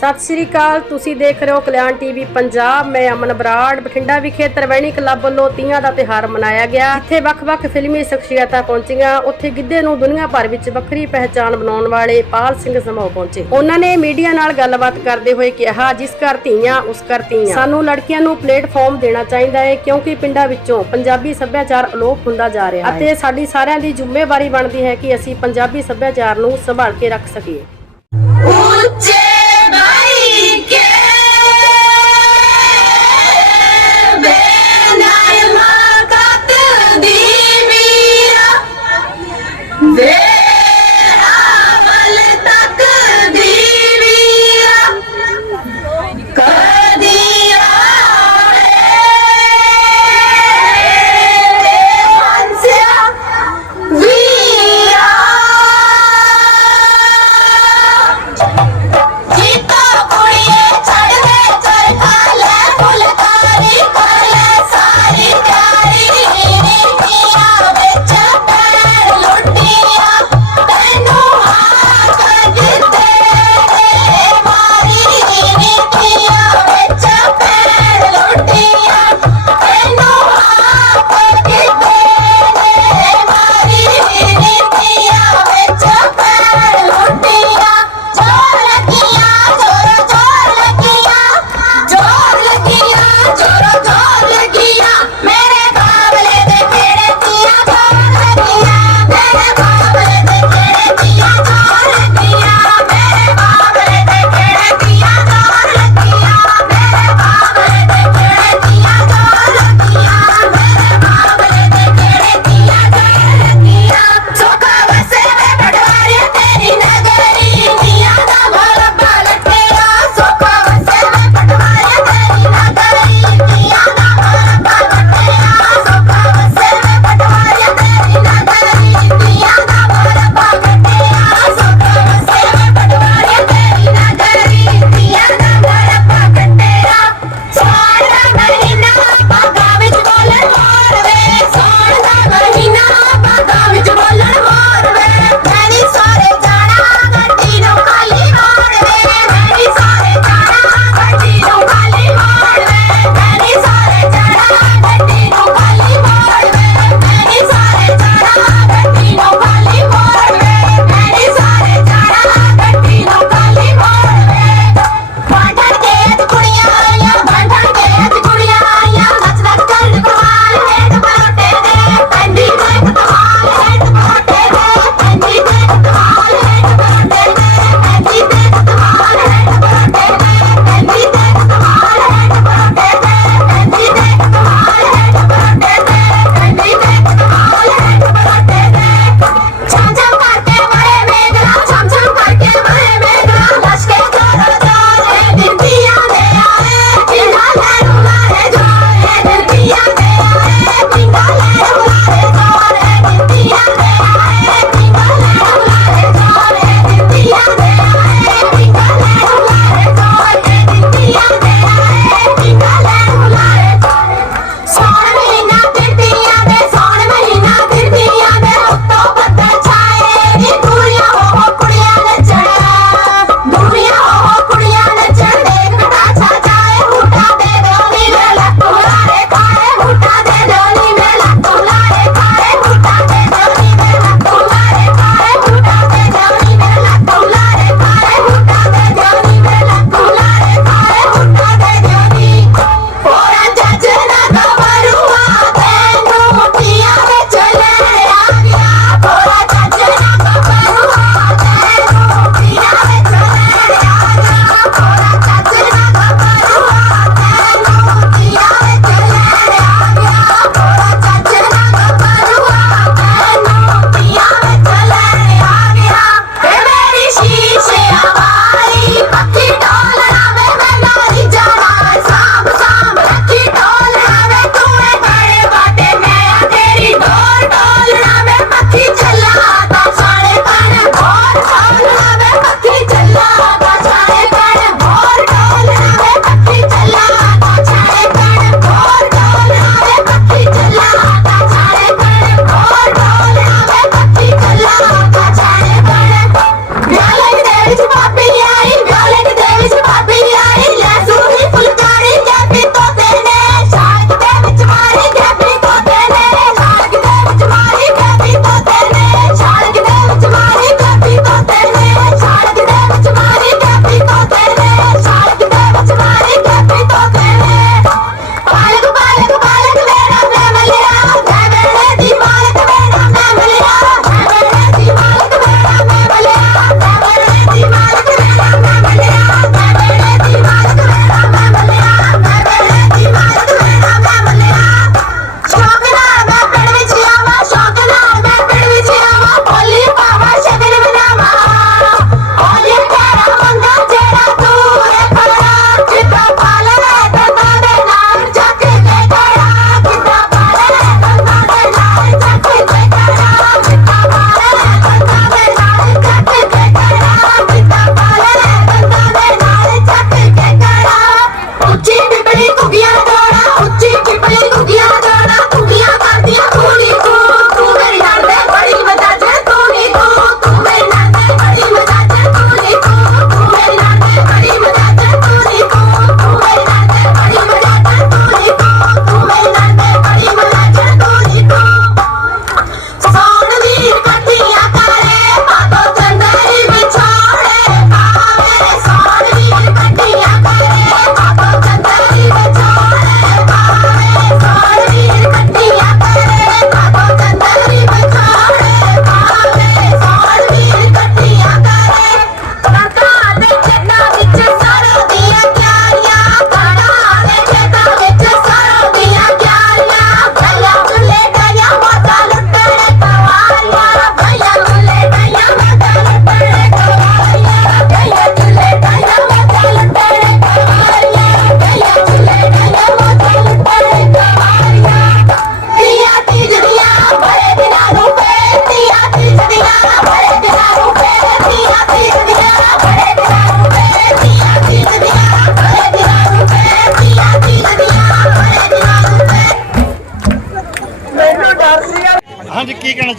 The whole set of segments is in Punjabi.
सत श्री अकाल। तुसी देख रहे हो कल्याण टीवी पंजाब। मैं अमन बराड़। बठिंडा विखे त्रिवेणी क्लब ਵੱਲੋਂ ਤੀਆਂ ਦਾ ਤਿਉਹਾਰ ਮਨਾਇਆ ਗਿਆ। ਇੱਥੇ ਵੱਖ-ਵੱਖ ਫਿਲਮੀ ਸ਼ਖਸੀਅਤਾਂ ਪਹੁੰਚੀਆਂ। ਉੱਥੇ ਗਿੱਧੇ ਨੂੰ ਦੁਨੀਆ ਭਰ ਵਿੱਚ ਵੱਖਰੀ ਪਹਿਚਾਣ ਬਣਾਉਣ ਵਾਲੇ ਪਾਲ ਸਿੰਘ ਸਮੂਹ ਪਹੁੰਚੇ। ਉਹਨਾਂ ਨੇ ਮੀਡੀਆ ਨਾਲ ਗੱਲਬਾਤ ਕਰਦੇ ਹੋਏ ਕਿਹਾ, ਜਿਸ ਘਰ ਧੀਆਂ ਉਸ ਘਰ ਤੀਆਂ। ਸਾਨੂੰ ਲੜਕੀਆਂ ਨੂੰ ਪਲੇਟਫਾਰਮ ਦੇਣਾ ਚਾਹੀਦਾ ਹੈ ਕਿਉਂਕਿ ਪਿੰਡਾਂ ਵਿੱਚੋਂ ਪੰਜਾਬੀ ਸੱਭਿਆਚਾਰ ਅਲੋਪ ਹੁੰਦਾ ਜਾ ਰਿਹਾ ਹੈ ਅਤੇ ਸਾਡੀ ਸਾਰਿਆਂ ਦੀ ਜ਼ਿੰਮੇਵਾਰੀ ਬਣਦੀ ਹੈ ਕਿ ਅਸੀਂ ਪੰਜਾਬੀ ਸੱਭਿਆਚਾਰ ਨੂੰ ਸੰਭਾਲ ਕੇ ਰੱਖ ਸਕੀਏ।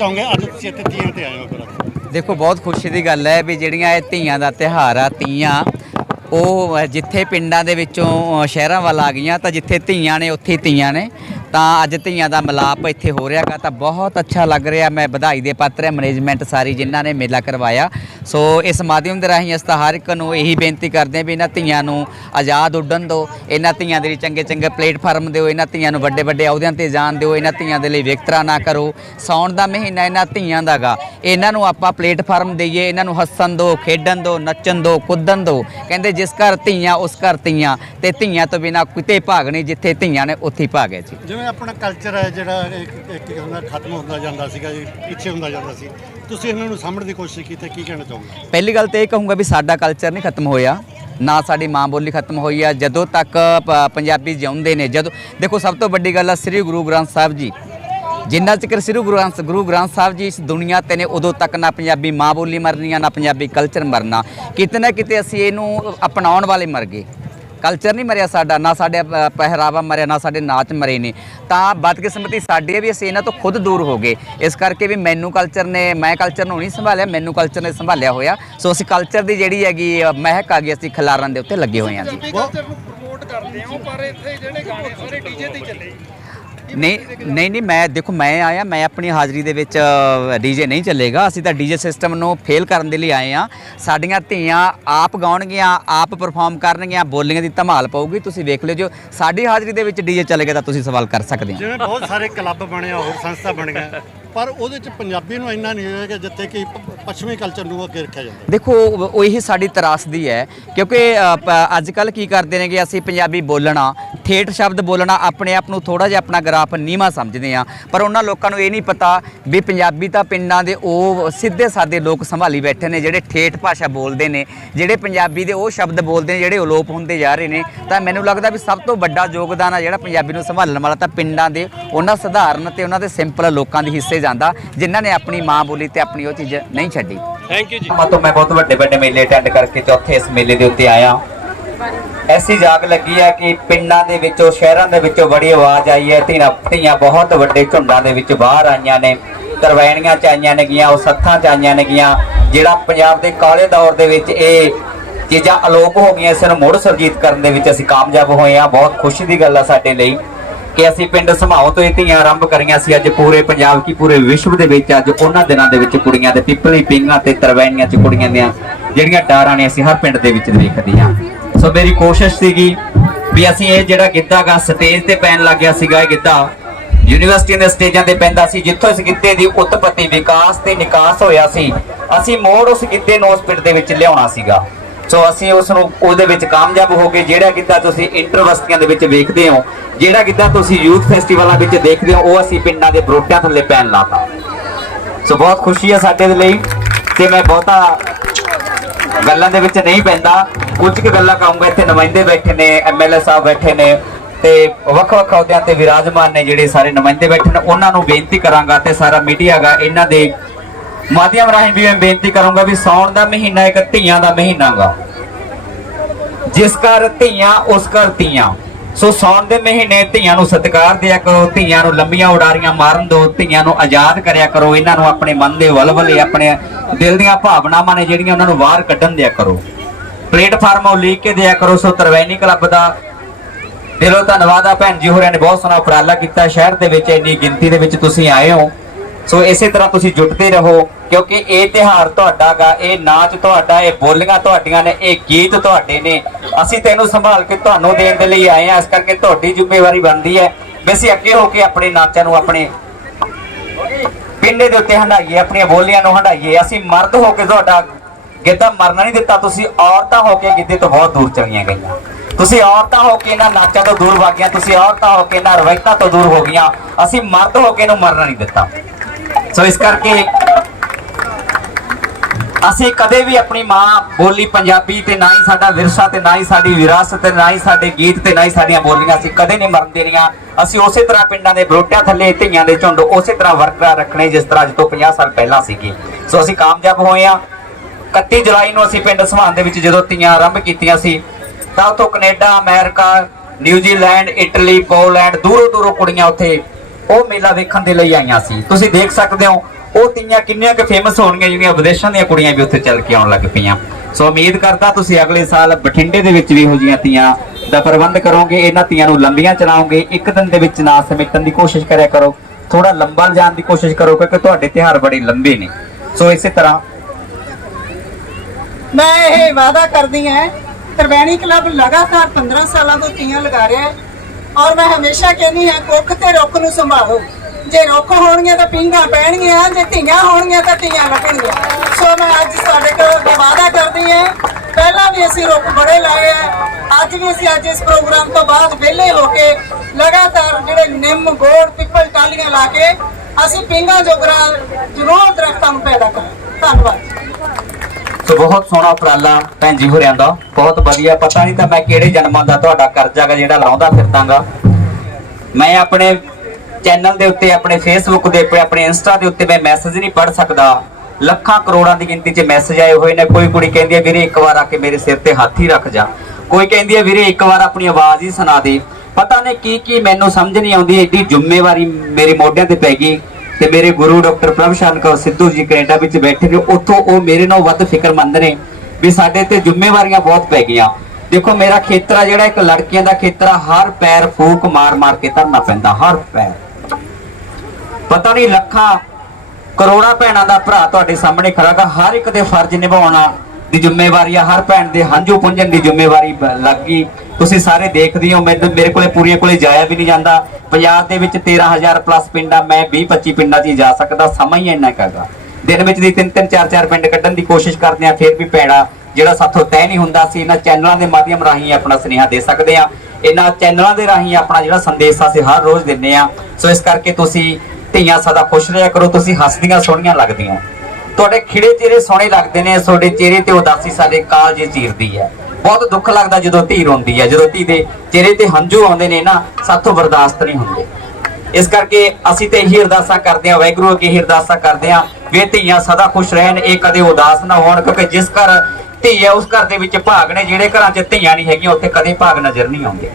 ਚਾਹੋਗੇ ਅੱਜ ਤੁਸੀਂ ਇੱਥੇ ਤੀਆਂ ਤੇ ਆਏ ਹੋ ਫਿਰ? ਦੇਖੋ ਬਹੁਤ ਖੁਸ਼ੀ ਦੀ ਗੱਲ ਹੈ ਵੀ ਜਿਹੜੀਆਂ ਇਹ ਧੀਆਂ ਦਾ ਤਿਉਹਾਰ ਆ ਤੀਆਂ ਉਹ ਜਿੱਥੇ ਪਿੰਡਾਂ ਦੇ ਵਿੱਚੋਂ ਸ਼ਹਿਰਾਂ ਵੱਲ ਆ ਗਈਆਂ ਤਾਂ ਜਿੱਥੇ ਧੀਆਂ ਨੇ ਉੱਥੇ ਧੀਆਂ ਨੇ ਤਾਂ ਅੱਜ ਧੀਆਂ ਦਾ ਮਿਲਾਪ ਇੱਥੇ ਹੋ ਰਿਹਾਗਾ ਤਾਂ ਬਹੁਤ ਅੱਛਾ ਲੱਗ ਰਿਹਾ। ਮੈਂ ਵਧਾਈ ਦੇ ਪਾਤਰ ਹਾਂ ਮੈਨੇਜਮੈਂਟ ਸਾਰੀ ਜਿਨ੍ਹਾਂ ਨੇ ਮੇਲਾ ਕਰਵਾਇਆ। ਸੋ ਇਸ ਮਾਧਿਅਮ ਦੇ ਰਾਹੀਂ ਅਸੀਂ ਤਾਂ ਹਰ ਇੱਕ ਨੂੰ ਇਹੀ ਬੇਨਤੀ ਕਰਦੇ ਹਾਂ ਵੀ ਇਹਨਾਂ ਧੀਆਂ ਨੂੰ ਆਜ਼ਾਦ ਉੱਡਣ ਦਿਓ, ਇਹਨਾਂ ਧੀਆਂ ਦੇ ਲਈ ਚੰਗੇ ਚੰਗੇ ਪਲੇਟਫਾਰਮ ਦਿਓ, ਇਹਨਾਂ ਧੀਆਂ ਨੂੰ ਵੱਡੇ ਵੱਡੇ ਅਹੁਦਿਆਂ ਤੇ ਜਾਣ ਦਿਓ, ਇਹਨਾਂ ਧੀਆਂ ਦੇ ਲਈ ਵਿਤਕਰਾ ਨਾ ਕਰੋ। ਸਾਉਣ ਦਾ ਮਹੀਨਾ ਇਹਨਾਂ ਧੀਆਂ ਦਾ ਗਾ, ਇਹਨਾਂ ਨੂੰ ਆਪਾਂ ਪਲੇਟਫਾਰਮ ਦੇਈਏ, ਇਹਨਾਂ ਨੂੰ ਹੱਸਣ ਦਿਓ, ਖੇਡਣ ਦਿਓ, ਨੱਚਣ ਦਿਓ, ਕੁੱਦਣ ਦਿਓ। ਕਹਿੰਦੇ ਜਿਸ ਘਰ ਧੀਆਂ ਉਸ ਘਰ ਧੀਆਂ, ਤੇ ਧੀਆਂ ਤੋਂ ਬਿਨਾਂ ਕਿਤੇ ਭਾਗ ਨਹੀਂ, ਜਿੱਥੇ ਧੀਆਂ ਨੇ ਉੱਥੇ ਹੀ ਭਾਗ ਹੈ ਜੀ। ਜਿਵੇਂ ਆਪਣਾ ਕਲਚਰ ਹੈ ਜਿਹੜਾ ਇੱਕ ਹੁੰਦਾ ਖਤਮ ਹੁੰਦਾ ਜਾਂਦਾ ਸੀਗਾ ਜੀ, ਪਿੱਛੇ ਹੁੰਦਾ ਜਾਂਦਾ ਸੀ, ਤੁਸੀਂ ਇਹਨਾਂ ਨੂੰ ਸਾਂਭਣ ਦੀ ਕੋਸ਼ਿਸ਼ ਕੀਤੀ, ਕੀ ਕਹਿਣਾ ਚਾਹੋਗੇ? ਪਹਿਲੀ ਗੱਲ ਤਾਂ ਇਹ ਕਹੂੰਗਾ ਵੀ ਸਾਡਾ ਕਲਚਰ ਨਹੀਂ ਖਤਮ ਹੋਇਆ, ਨਾ ਸਾਡੀ ਮਾਂ ਬੋਲੀ ਖਤਮ ਹੋਈ ਆ। ਜਦੋਂ ਤੱਕ ਪੰਜਾਬੀ ਜਿਉਂਦੇ ਨੇ, ਜਦੋਂ ਦੇਖੋ ਸਭ ਤੋਂ ਵੱਡੀ ਗੱਲ ਆ ਸ੍ਰੀ ਗੁਰੂ ਗ੍ਰੰਥ ਸਾਹਿਬ ਜੀ, ਜਿੰਨਾ ਚਿਰ ਸ੍ਰੀ ਗੁਰੂ ਗ੍ਰੰਥ ਸਾਹਿਬ ਜੀ ਇਸ ਦੁਨੀਆ ਤੇ ਨੇ ਉਦੋਂ ਤੱਕ ਨਾ ਪੰਜਾਬੀ ਮਾਂ ਬੋਲੀ ਮਰਨੀ ਆ, ਨਾ ਪੰਜਾਬੀ ਕਲਚਰ ਮਰਨਾ। ਕਿਤੇ ਨਾ ਕਿਤੇ ਅਸੀਂ ਇਹਨੂੰ ਅਪਣਾਉਣ ਵਾਲੇ ਮਰ ਗਏ। ਕਲਚਰ ਨਹੀਂ ਮਰਿਆ ਸਾਡਾ, ਨਾ ਸਾਡੇ ਪਹਿਰਾਵਾ ਮਰਿਆ, ਨਾ ਸਾਡੇ ਨਾਚ ਮਰੇ ਨੇ। ਤਾਂ ਬਦਕਿਸਮਤੀ ਸਾਡੀ ਹੈ ਵੀ ਅਸੀਂ ਇਹਨਾਂ ਤੋਂ ਖੁਦ ਦੂਰ ਹੋ ਗਏ। ਇਸ ਕਰਕੇ ਵੀ ਮੈਂ ਕਲਚਰ ਨੂੰ ਨਹੀਂ ਸੰਭਾਲਿਆ, ਮੈਨੂੰ ਕਲਚਰ ਨੇ ਸੰਭਾਲਿਆ ਹੋਇਆ। ਸੋ ਅਸੀਂ ਕਲਚਰ ਦੀ ਜਿਹੜੀ ਹੈਗੀ ਮਹਿਕ ਆ ਗਈ, ਅਸੀਂ ਖਿਲਾਰਨ ਦੇ ਉੱਤੇ ਲੱਗੇ ਹੋਏ ਹਾਂ ਜੀ। ਕਲਚਰ ਨੂੰ ਪ੍ਰਮੋਟ ਕਰਦੇ ਹੋ ਪਰ ਇੱਥੇ ਜਿਹੜੇ ਗਾਣੇ ਸਾਰੇ ਡੀਜੇ ਤੇ ਚੱਲੇ। ਨਹੀਂ ਮੈਂ ਦੇਖੋ ਮੈਂ ਆਇਆ, ਮੈਂ ਆਪਣੀ ਹਾਜ਼ਰੀ ਦੇ ਵਿੱਚ ਡੀਜੇ ਨਹੀਂ ਚੱਲੇਗਾ। ਅਸੀਂ ਤਾਂ ਡੀਜੇ ਸਿਸਟਮ ਨੂੰ ਫੇਲ ਕਰਨ ਦੇ ਲਈ ਆਏ ਆ। ਸਾਡੀਆਂ ਧੀਆਂ ਆਪ ਗਾਉਣਗੀਆਂ, ਆਪ ਪਰਫਾਰਮ ਕਰਨਗੀਆਂ, ਬੋਲੀਆਂ ਦੀ ਧਮਾਲ ਪਊਗੀ। ਤੁਸੀਂ ਵੇਖ ਲਿਓ, ਜੋ ਸਾਡੀ ਹਾਜ਼ਰੀ ਦੇ ਵਿੱਚ ਡੀਜੇ ਚੱਲੇਗਾ ਤਾਂ ਤੁਸੀਂ ਸਵਾਲ ਕਰ ਸਕਦੇ ਹੋ। ਜਿਵੇਂ ਬਹੁਤ ਸਾਰੇ ਕਲੱਬ ਬਣੇ, ਹੋਰ ਸੰਸਥਾ ਬਣ ਗਏ, ਪਰ ਉਹਦੇ ਚ ਪੰਜਾਬੀ ਨੂੰ ਇੰਨਾ ਨਹੀਂ ਹੋਇਆ ਕਿ ਜਿੱਥੇ ਕਿ ਪੱਛਮੀ ਕਲਚਰ ਨੂੰ ਅੱਗੇ ਰੱਖਿਆ ਜਾਂਦਾ। ਦੇਖੋ ਉਹੀ ਸਾਡੀ ਤਰਾਸਦੀ ਹੈ, ਕਿਉਂਕਿ ਅੱਜ ਕੱਲ੍ਹ ਕੀ ਕਰਦੇ ਨੇ ਕਿ ਅਸੀਂ ਪੰਜਾਬੀ ਬੋਲਣਾ, ਠੇਠ ਸ਼ਬਦ ਬੋਲਣਾ, ਆਪਣੇ ਆਪ ਨੂੰ ਥੋੜ੍ਹਾ ਜਿਹਾ ਆਪਣਾ ਗਰਾਫ ਨੀਵਾਂ ਸਮਝਦੇ ਹਾਂ। ਪਰ ਉਹਨਾਂ ਲੋਕਾਂ ਨੂੰ ਇਹ ਨਹੀਂ ਪਤਾ ਵੀ ਪੰਜਾਬੀ ਤਾਂ ਪਿੰਡਾਂ ਦੇ ਉਹ ਸਿੱਧੇ ਸਾਦੇ ਲੋਕ ਸੰਭਾਲੀ ਬੈਠੇ ਨੇ ਜਿਹੜੇ ਠੇਠ ਭਾਸ਼ਾ ਬੋਲਦੇ ਨੇ, ਜਿਹੜੇ ਪੰਜਾਬੀ ਦੇ ਉਹ ਸ਼ਬਦ ਬੋਲਦੇ ਨੇ ਜਿਹੜੇ ਅਲੋਪ ਹੁੰਦੇ ਜਾ ਰਹੇ ਨੇ। ਤਾਂ ਮੈਨੂੰ ਲੱਗਦਾ ਵੀ ਸਭ ਤੋਂ ਵੱਡਾ ਯੋਗਦਾਨ ਆ ਜਿਹੜਾ ਪੰਜਾਬੀ ਨੂੰ ਸੰਭਾਲਣ ਵਾਲਾ ਤਾਂ ਪਿੰਡਾਂ ਦੇ ਉਹਨਾਂ ਸਧਾਰਨ ਤੇ ਉਹਨਾਂ ਦੇ ਸਿੰਪਲ ਲੋਕਾਂ ਦੇ ਹਿੱਸੇ ਜਾਂਦਾ, ਜਿਨ੍ਹਾਂ ਨੇ ਆਪਣੀ ਮਾਂ ਬੋਲੀ ਤੇ ਆਪਣੀ ਉਹ ਚੀਜ਼ ਨਹੀਂ ਛੱਡੀ। ਥੈਂਕ ਯੂ ਜੀ। ਮੈਂ ਬਹੁਤ ਵੱਡੇ ਮੇਲੇ ਅਟੈਂਡ ਕਰਕੇ ਚੌਥੇ ਇਸ ਮੇਲੇ ਦੇ ਉੱਤੇ ਆਇਆ। ਐਸੀ ਜਾਗ ਲੱਗੀ ਹੈ ਕਿ ਪਿੰਡਾਂ ਦੇ ਵਿੱਚੋਂ, ਸ਼ਹਿਰਾਂ ਦੇ ਵਿੱਚੋਂ ਬੜੀ ਆਵਾਜ਼ ਆਈ ਹੈ। ਧੀਆਂ ਬਹੁਤ ਵੱਡੇ ਝੁੰਡਾਂ ਦੇ ਵਿੱਚ ਬਾਹਰ ਆਈਆਂ ਨੇ, ਤਰਵੈਣੀਆਂ ਚ ਆਈਆਂ ਨੇਗੀਆਂ, ਉਹ ਸੱਥਾਂ ਚ ਆਈਆਂ ਨੇਗੀਆਂ। ਜਿਹੜਾ ਪੰਜਾਬ ਦੇ ਕਾਲੇ ਦੌਰ ਦੇ ਵਿੱਚ ਇਹ ਚੀਜ਼ਾਂ ਅਲੋਪ ਹੋ ਗਈਆਂ, ਇਸ ਨੂੰ ਮੁੜ ਸੁਰਜੀਤ ਕਰਨ ਦੇ ਵਿੱਚ ਅਸੀਂ ਕਾਮਯਾਬ ਹੋਏ ਹਾਂ। ਬਹੁਤ ਖੁਸ਼ੀ ਦੀ ਗੱਲ ਆ ਸਾਡੇ ਲਈ ਕਿ ਅਸੀਂ ਪਿੰਡ ਸਮਾਓ ਤੋਂ ਇਹ ਧੀਆਂ ਆਰੰਭ ਕਰੀਆਂ ਸੀ। ਅੱਜ ਪੂਰੇ ਪੰਜਾਬ ਕੀ ਪੂਰੇ ਵਿਸ਼ਵ ਦੇ ਵਿੱਚ ਅੱਜ ਉਹਨਾਂ ਦਿਨਾਂ ਦੇ ਵਿੱਚ ਕੁੜੀਆਂ ਦੇ ਪਿੱਪਲੀ ਪਿੰਗਾਂ ਤੇ ਤਰਵੈਣੀਆਂ ਚ ਕੁੜੀਆਂ ਦੀਆਂ ਜਿਹੜੀਆਂ ਡਾਰਾਂ ਨੇ ਅਸੀਂ ਹਰ ਪਿੰਡ ਦੇ ਵਿੱਚ ਦੇਖਦੇ ਹਾਂ। ਸੋ ਮੇਰੀ ਕੋਸ਼ਿਸ਼ ਸੀਗੀ ਵੀ ਅਸੀਂ ਇਹ ਜਿਹੜਾ ਗਿੱਧਾ ਗਾ ਸਟੇਜ ਤੇ ਪੈਣ ਲੱਗਿਆ ਸੀਗਾ, ਇਹ ਗਿੱਧਾ ਯੂਨੀਵਰਸਿਟੀਆਂ ਦੇ ਸਟੇਜਾਂ ਤੇ ਪੈਂਦਾ ਸੀ, ਜਿੱਥੋਂ ਇਸ ਗਿੱਧੇ ਦੀ ਉਤਪਤੀ, ਵਿਕਾਸ ਤੇ ਨਿਕਾਸ ਹੋਇਆ ਸੀ। ਅਸੀਂ ਮੋੜ ਉਸ ਗਿੱਧੇ ਨੂੰ ਉਸ ਪਿੰਡ ਦੇ ਵਿੱਚ ਲਿਆਉਣਾ ਸੀਗਾ। ਸੋ ਅਸੀਂ ਉਸ ਨੂੰ ਉਹਦੇ ਵਿੱਚ ਕਾਮਯਾਬ ਹੋ ਗਏ। ਜਿਹੜਾ ਗਿੱਧਾ ਤੁਸੀਂ ਇੰਟਰਵਸਟੀਆਂ ਦੇ ਵਿੱਚ ਵੇਖਦੇ ਹੋ, ਜਿਹੜਾ ਗਿੱਧਾ ਤੁਸੀਂ ਯੂਥ ਫੈਸਟੀਵਲਾਂ ਵਿੱਚ ਦੇਖਦੇ ਹੋ, ਉਹ ਅਸੀਂ ਪਿੰਡਾਂ ਦੇ ਬਰੋਟਿਆਂ ਥੱਲੇ ਪੈਣ ਲਾਤਾ। ਸੋ ਬਹੁਤ ਖੁਸ਼ੀ ਹੈ ਸਾਡੇ ਦੇ ਲਈ ਤੇ ਮੈਂ ਬਹੁਤਾ ਗੱਲਾਂ ਦੇ ਵਿੱਚ ਨਹੀਂ ਪੈਂਦਾ, ਕੁਝ ਕੁ ਗੱਲਾਂ ਕਹੂੰਗਾ। ਇੱਥੇ ਨੁਮਾਇੰਦੇ ਬੈਠੇ ਨੇ, ਐਮਐਲਏ ਸਾਹਿਬ ਬੈਠੇ ਨੇ ਤੇ ਵੱਖ-ਵੱਖ ਅਹੁਦਿਆਂ ਤੇ ਵਿਰਾਜਮਾਨ ਨੇ ਜਿਹੜੇ ਸਾਰੇ ਨੁਮਾਇੰਦੇ ਬੈਠੇ ਨੇ, ਉਹਨਾਂ ਨੂੰ ਬੇਨਤੀ ਕਰਾਂਗਾ ਤੇ ਸਾਰਾ ਮੀਡੀਆ ਗਾ ਇਹਨਾਂ ਦੇ ਮਾਧਿਅਮ ਰਾਹੀਂ ਵੀ ਮੈਂ ਬੇਨਤੀ ਕਰੂੰਗਾ ਵੀ ਸਾਉਣ ਦਾ ਮਹੀਨਾ ਇੱਕ ਧੀਆਂ ਦਾ ਮਹੀਨਾ ਗਾ, ਜਿਸ ਘਰ ਧੀਆਂ ਉਸ ਘਰ ਧੀਆਂ। ਸੋ ਸਾਉਣ ਦੇ ਮਹੀਨੇ ਧੀਆਂ ਨੂੰ ਸਤਿਕਾਰ ਦਿਆ ਕਰੋ, ਧੀਆਂ ਨੂੰ ਲੰਬੀਆਂ ਉਡਾਰੀਆਂ ਮਾਰਨ ਦਿਓ, ਧੀਆਂ ਨੂੰ ਆਜ਼ਾਦ ਕਰਿਆ ਕਰੋ, ਇਹਨਾਂ ਨੂੰ ਆਪਣੇ ਮਨ ਦੇ ਵਲਵਲੇ, ਆਪਣੇ ਦਿਲ ਦੀਆਂ ਭਾਵਨਾਵਾਂ ਨੇ ਜਿਹੜੀਆਂ ਉਹਨਾਂ ਨੂੰ ਬਾਹਰ ਕੱਢਣ ਦਿਆ ਕਰੋ, ਪਲੇਟਫਾਰਮ ਉਹ ਲੀਕ ਕੇ ਦਿਆ ਕਰੋ। ਸੋ ਤਰਵੈਣੀ ਕਲੱਬ ਦਾ ਦਿਲੋਂ ਧੰਨਵਾਦ ਆ। ਭੈਣ ਜੀ ਹੋਰਾਂ ਨੇ ਬਹੁਤ ਸੋਹਣਾ ਉਪਰਾਲਾ ਕੀਤਾ, ਸ਼ਹਿਰ ਦੇ ਵਿੱਚ ਇੰਨੀ ਗਿਣਤੀ ਦੇ ਵਿੱਚ ਤੁਸੀਂ ਆਏ ਹੋ। ਸੋ ਇਸੇ ਤਰ੍ਹਾਂ ਤੁਸੀਂ ਜੁਟਦੇ ਰਹੋ, ਕਿਉਂਕਿ ਇਹ ਤਿਉਹਾਰ ਤੁਹਾਡਾ ਗਾ, ਇਹ ਨਾਚ ਤੁਹਾਡਾ, ਇਹ ਬੋਲੀਆਂ ਤੁਹਾਡੀਆਂ ਨੇ, ਇਹ ਗੀਤ ਤੁਹਾਡੇ ਨੇ। ਅਸੀਂ ਤੈਨੂੰ ਸੰਭਾਲ ਕੇ ਤੁਹਾਨੂੰ ਦੇਣ ਦੇ ਲਈ ਆਏ ਹਾਂ। ਇਸ ਕਰਕੇ ਤੁਹਾਡੀ ਜ਼ਿੰਮੇਵਾਰੀ ਬਣਦੀ ਹੈ ਵੀ ਅਸੀਂ ਅੱਗੇ ਹੋ ਕੇ ਆਪਣੇ ਨਾਚਾਂ ਨੂੰ, ਆਪਣੇ ਪਿੰਡੇ ਦੇ ਉੱਤੇ ਹੰਡਾਈਏ, ਆਪਣੀਆਂ ਬੋਲੀਆਂ ਨੂੰ ਹੰਡਾਈਏ। ਅਸੀਂ ਮਰਦ ਹੋ ਕੇ ਤੁਹਾਡਾ ਗਿੱਧਾ ਮਰਨਾ ਨਹੀਂ ਦਿੱਤਾ। ਤੁਸੀਂ ਔਰਤਾਂ ਹੋ ਕੇ ਗਿੱਧੇ ਤੋਂ ਬਹੁਤ ਦੂਰ ਚਲੀਆਂ ਗਈਆਂ, ਤੁਸੀਂ ਔਰਤਾਂ ਹੋ ਕੇ ਇਹਨਾਂ ਨਾਚਾਂ ਤੋਂ ਦੂਰ ਭਾਗੀਆਂ, ਤੁਸੀਂ ਔਰਤਾਂ ਹੋ ਕੇ ਇਹਨਾਂ ਰਵਾਇਤਾਂ ਤੋਂ ਦੂਰ ਹੋ ਗਈਆਂ। ਅਸੀਂ ਮਰਦ ਹੋ ਕੇ ਇਹਨੂੰ ਮਰਨਾ ਨਹੀਂ ਦਿੱਤਾ। ਸੋ ਇਸ ਕਰਕੇ ਅਸੀਂ ਕਦੇ ਵੀ ਆਪਣੀ ਮਾਂ ਬੋਲੀ ਪੰਜਾਬੀ ਤੇ ਨਾ ਹੀ ਸਾਡਾ ਵਿਰਸਾ ਤੇ ਨਾ ਹੀ ਸਾਡੀ ਵਿਰਾਸਤ ਤੇ ਨਾ ਹੀ ਸਾਡੇ ਗੀਤ ਤੇ ਨਾ ਹੀ ਸਾਡੀਆਂ ਬੋਲੀਆਂ ਅਸੀਂ ਕਦੇ ਨਹੀਂ ਮਰਨ ਦੇਣੀਆਂ। ਅਸੀਂ ਉਸੇ ਤਰ੍ਹਾਂ ਪਿੰਡਾਂ ਦੇ ਬਰੋਟਿਆਂ ਥੱਲੇ ਧੀਆਂ ਦੇ ਝੁੰਡ ਉਸੇ ਤਰ੍ਹਾਂ ਵਰਕਰਾਂ ਰੱਖਣੇ ਜਿਸ ਤਰ੍ਹਾਂ ਅੱਜ ਤੋਂ 50 ਸਾਲ ਪਹਿਲਾਂ ਸੀਗੇ। ਸੋ ਅਸੀਂ ਕਾਮਯਾਬ ਹੋਏ ਹਾਂ। 31 ਜੁਲਾਈ ਨੂੰ ਅਸੀਂ ਪਿੰਡ ਸਮਾਨ ਦੇ ਵਿੱਚ ਜਦੋਂ ਧੀਆਂ ਆਰੰਭ ਕੀਤੀਆਂ ਸੀ ਤਾਂ ਉੱਥੋਂ Canada, America, New Zealand, Italy, Poland, ਦੂਰੋਂ ਦੂਰੋਂ ਕੁੜੀਆਂ ਉੱਥੇ ਉਹ ਮੇਲਾ ਵੇਖਣ ਦੇ ਲਈ ਆਈਆਂ ਸੀ। ਤੁਸੀਂ ਦੇਖ ਸਕਦੇ ਹੋ ਉਹ ਤੀਆਂ ਕਿੰਨੀਆਂ ਕੁ ਫੇਮਸ ਹੋਣਗੀਆਂ ਜਿਹੜੀਆਂ ਵਿਦੇਸ਼ਾਂ ਦੀਆਂ ਕੁੜੀਆਂ ਵੀ ਉੱਥੇ ਚੱਲ ਕੇ ਆਉਣ ਲੱਗ ਪਈਆਂ। ਸੋ ਉਮੀਦ ਕਰਦਾ ਤੁਸੀਂ ਅਗਲੇ ਸਾਲ ਬਠਿੰਡੇ ਦੇ ਵਿੱਚ ਵੀ ਇਹੋ ਜਿਹੀਆਂ ਤੀਆਂ ਦਾ ਪ੍ਰਬੰਧ ਕਰੋਗੇ, ਇਹਨਾਂ ਤੀਆਂ ਨੂੰ ਲੰਬੀਆਂ ਚਲਾਓਗੇ, ਇੱਕ ਦਿਨ ਦੇ ਵਿੱਚ ਨਾ ਸਮੇਟਣ ਦੀ ਕੋਸ਼ਿਸ਼ ਕਰਿਆ ਕਰੋ, ਥੋੜਾ ਲੰਬਾ ਲਿਜਾਣ ਦੀ ਕੋਸ਼ਿਸ਼ ਕਰੋ ਕਿਉਂਕਿ ਤੁਹਾਡੇ ਤਿਉਹਾਰ ਬੜੇ ਲੰਬੇ ਨੇ। ਸੋ ਇਸੇ ਤਰ੍ਹਾਂ ਮੈਂ ਇਹ ਵਾਅਦਾ ਕਰਦੀ ਹਾਂ, त्रिवेणी क्लब लगातार 15 सालों ਤੋਂ ਤੀਆਂ ਲਗਾ ਰਿਹਾ ਹੈ ਔਰ ਮੈਂ ਹਮੇਸ਼ਾ ਕਹਿੰਦੀ ਹਾਂ ਕੁੱਖ ਤੇ ਰੁੱਖ ਨੂੰ ਸੰਭਾਲੋ। ਜੇ ਰੁੱਖ ਹੋਣਗੇ ਤਾਂ ਪੀਂਘਾਂ ਪੈਣਗੀਆਂ, ਜੇ ਧੀਆਂ ਹੋਣਗੀਆਂ ਤਾਂ ਧੀਆਂ ਲੱਗਣਗੀਆਂ। ਸੋ ਮੈਂ ਅੱਜ ਸਾਡੇ ਕੋਲ ਵਾਅਦਾ ਕਰਦੀ ਹਾਂ, ਪਹਿਲਾਂ ਵੀ ਅਸੀਂ ਰੁੱਖ ਬੜੇ ਲਾਏ ਆ, ਅੱਜ ਵੀ ਅਸੀਂ ਅੱਜ ਇਸ ਪ੍ਰੋਗਰਾਮ ਤੋਂ ਬਾਅਦ ਵਿਹਲੇ ਹੋ ਕੇ ਲਗਾਤਾਰ ਜਿਹੜੇ ਨਿੰਮ ਗੋੜ ਪਿੱਪਲ ਟਾਹਲੀਆਂ ਲਾ ਕੇ ਅਸੀਂ ਪੀਂਘਾਂ ਜੋਗਰਾ ਜ਼ਰੂਰ ਦਰਖਤਾਂ ਨੂੰ ਪੈਦਾ ਕਰਾਂਗੇ। ਧੰਨਵਾਦ। ਸੋ ਬਹੁਤ ਸੋਹਣਾ ਉਪਰਾਲਾ ਭੈਣ ਜੀ ਹੋਰਿਆਂ ਦਾ, ਬਹੁਤ ਵਧੀਆ। ਪਤਾ ਨਹੀਂ ਤਾਂ ਮੈਂ ਕਿਹੜੇ ਜਨਮਾਂ ਦਾ ਤੁਹਾਡਾ ਕਰਜ਼ਾ ਗਾ ਜਿਹੜਾ ਲਾਉਂਦਾ ਫਿਰਦਾਂਗਾ। ਮੈਂ ਆਪਣੇ ਚੈਨਲ ਦੇ ਉੱਤੇ, ਆਪਣੇ ਫੇਸਬੁੱਕ ਦੇ ਉੱਤੇ, ਆਪਣੇ ਇੰਸਟਾ ਦੇ ਉੱਤੇ ਮੈਂ ਮੈਸੇਜ ਨਹੀਂ ਪੜ੍ਹ ਸਕਦਾ। ਲੱਖਾਂ ਕਰੋੜਾਂ ਦੀ ਗਿਣਤੀ 'ਚ ਮੈਸੇਜ ਆਏ ਹੋਏ ਨੇ। ਕੋਈ ਕੁੜੀ ਕਹਿੰਦੀ ਹੈ ਵੀਰੇ ਇੱਕ ਵਾਰ ਆ ਕੇ ਮੇਰੇ ਸਿਰ ਤੇ ਹੱਥ ਹੀ ਰੱਖ ਜਾ, ਕੋਈ ਕਹਿੰਦੀ ਹੈ ਵੀਰੇ ਇੱਕ ਵਾਰ ਆਪਣੀ ਆਵਾਜ਼ ਹੀ ਸੁਣਾ ਦੇ। ਪਤਾ ਨਹੀਂ ਕੀ ਮੈਨੂੰ ਸਮਝ ਨਹੀਂ ਆਉਂਦੀ। ਐਡੀ ਜ਼ਿੰਮੇਵਾਰੀ ਮੇਰੇ ਮੋਢਿਆਂ ਤੇ ਪੈ ਗਈ ਤੇ ਮੇਰੇ ਗੁਰੂ ਡਾਕਟਰ ਪ੍ਰਭ ਸ਼ਰਨ ਕੌਰ ਸਿੱਧੂ ਜੀ ਕੈਨੇਡਾ ਵਿੱਚ ਬੈਠੇ ਨੇ, ਉੱਥੋਂ ਉਹ ਮੇਰੇ ਨਾਲੋਂ ਵੱਧ ਫਿਕਰਮੰਦ ਨੇ ਵੀ ਸਾਡੇ ਤੇ ਜ਼ਿੰਮੇਵਾਰੀਆਂ ਬਹੁਤ ਪੈ ਗਈਆਂ। ਦੇਖੋ ਮੇਰਾ ਖੇਤਰ ਆ ਜਿਹੜਾ ਇੱਕ ਲੜਕੀਆਂ ਦਾ ਖੇਤਰ ਆ, ਹਰ ਪੈਰ ਫੂਕ ਮਾਰ ਮਾਰ ਕੇ ਧਰਨਾ ਪੈਂਦਾ, ਹਰ ਪੈਰ। ਪਤਾ ਨਹੀਂ ਲੱਖਾਂ ਕਰੋੜਾਂ ਭੈਣਾਂ ਦਾ ਭਰਾ ਤੁਹਾਡੇ ਸਾਹਮਣੇ ਖੜਾ ਗਾ, ਹਰ ਇੱਕ ਦੇ ਫਰਜ਼ ਨਿਭਾਉਣਾ ਦੀ ਜ਼ਿੰਮੇਵਾਰੀ ਆ, ਹਰ ਭੈਣ ਦੇ ਹੰਝੂ ਪੁੰਝਣ ਦੀ ਜ਼ਿੰਮੇਵਾਰੀ ਲੱਗ ਗਈ। ਤੁਸੀਂ ਸਾਰੇ ਦੇਖਦੇ ਹੋ, ਮੇਰੇ ਕੋਲੇ ਪੂਰੀਆਂ ਕੋਲੇ ਜਾਇਆ ਵੀ ਨਹੀਂ ਜਾਂਦਾ। ਪੰਜਾਬ ਦੇ ਵਿੱਚ 13,000 ਪਲੱਸ ਪਿੰਡਾਂ, ਮੈਂ 20-25 ਪਿੰਡਾਂ 'ਚ ਹੀ ਜਾ ਸਕਦਾ, ਸਮਾਂ ਹੀ ਇੰਨਾ ਕਰਦਾ। ਦਿਨ ਵਿੱਚ ਦੀ 3-3 4-4 ਪਿੰਡ ਕੱਢਣ ਦੀ ਕੋਸ਼ਿਸ਼ ਕਰਦੇ ਆ, ਫਿਰ ਵੀ ਪੈੜਾ ਜਿਹੜਾ ਸਾਥੋਂ ਤੈਅ ਨਹੀਂ ਹੁੰਦਾ। ਅਸੀਂ ਇਹਨਾਂ ਚੈਨਲਾਂ ਦੇ ਮਾਧਿਅਮ ਰਾਹੀਂ ਆਪਣਾ ਸੁਨੇਹਾ ਦੇ ਸਕਦੇ ਆ, ਇਹਨਾਂ ਚੈਨਲਾਂ ਦੇ ਰਾਹੀਂ ਆਪਣਾ ਜਿਹੜਾ ਸੰਦੇਸ਼ ਅਸੀਂ ਹਰ ਰੋਜ਼ ਦਿੰਦੇ ਆ। ਸੋ ਇਸ ਕਰਕੇ ਤੁਸੀਂ ਧੀਆਂ ਸਦਾ ਖੁਸ਼ ਰਿਹਾ ਕਰੋ, ਤੁਸੀਂ ਹੱਸਦੀਆਂ ਸੋਹਣੀਆਂ ਲੱਗਦੀਆਂ, ਤੁਹਾਡੇ ਖਿੜੇ ਚਿਹਰੇ ਸੋਹਣੇ ਲੱਗਦੇ ਨੇ, ਤੁਹਾਡੇ ਚਿਹਰੇ ਤੇ ਉਦਾਸੀ ਸਾਡੇ ਕਾਲਜੇ ਚੀਰਦੀ ਹੈ। ਬਹੁਤ ਦੁੱਖ ਲੱਗਦਾ ਜਦੋਂ ਧੀ ਰੋਂਦੀ ਹੈ, ਜਦੋਂ ਧੀ ਦੇ ਚਿਹਰੇ ਤੇ ਹੰਝੂ ਆਉਂਦੇ ਨੇ ਨਾ, ਸਾਥੋਂ ਬਰਦਾਸ਼ਤ ਨਹੀਂ ਹੁੰਦੇ। ਇਸ ਕਰਕੇ ਅਸੀਂ ਤੇ ਇਹੀ ਅਰਦਾਸਾਂ ਕਰਦੇ ਹਾਂ, ਵਾਹਿਗੁਰੂ ਅੱਗੇ ਇਹੀ ਅਰਦਾਸਾਂ ਕਰਦੇ ਹਾਂ ਵੀ ਧੀਆਂ ਸਦਾ ਖੁਸ਼ ਰਹਿਣ, ਇਹ ਕਦੇ ਉਦਾਸ ਨਾ ਹੋਣ। ਕਿਉਂਕਿ ਜਿਸ ਘਰ ਧੀ ਹੈ ਉਸ ਘਰ ਦੇ ਵਿੱਚ ਭਾਗ ਨੇ, ਜਿਹੜੇ ਘਰਾਂ 'ਚ ਧੀਆਂ ਨਹੀਂ ਹੈਗੀਆਂ ਉੱਥੇ ਕਦੇ ਭਾਗ ਨਜ਼ਰ ਨਹੀਂ ਆਉਂਦੇ,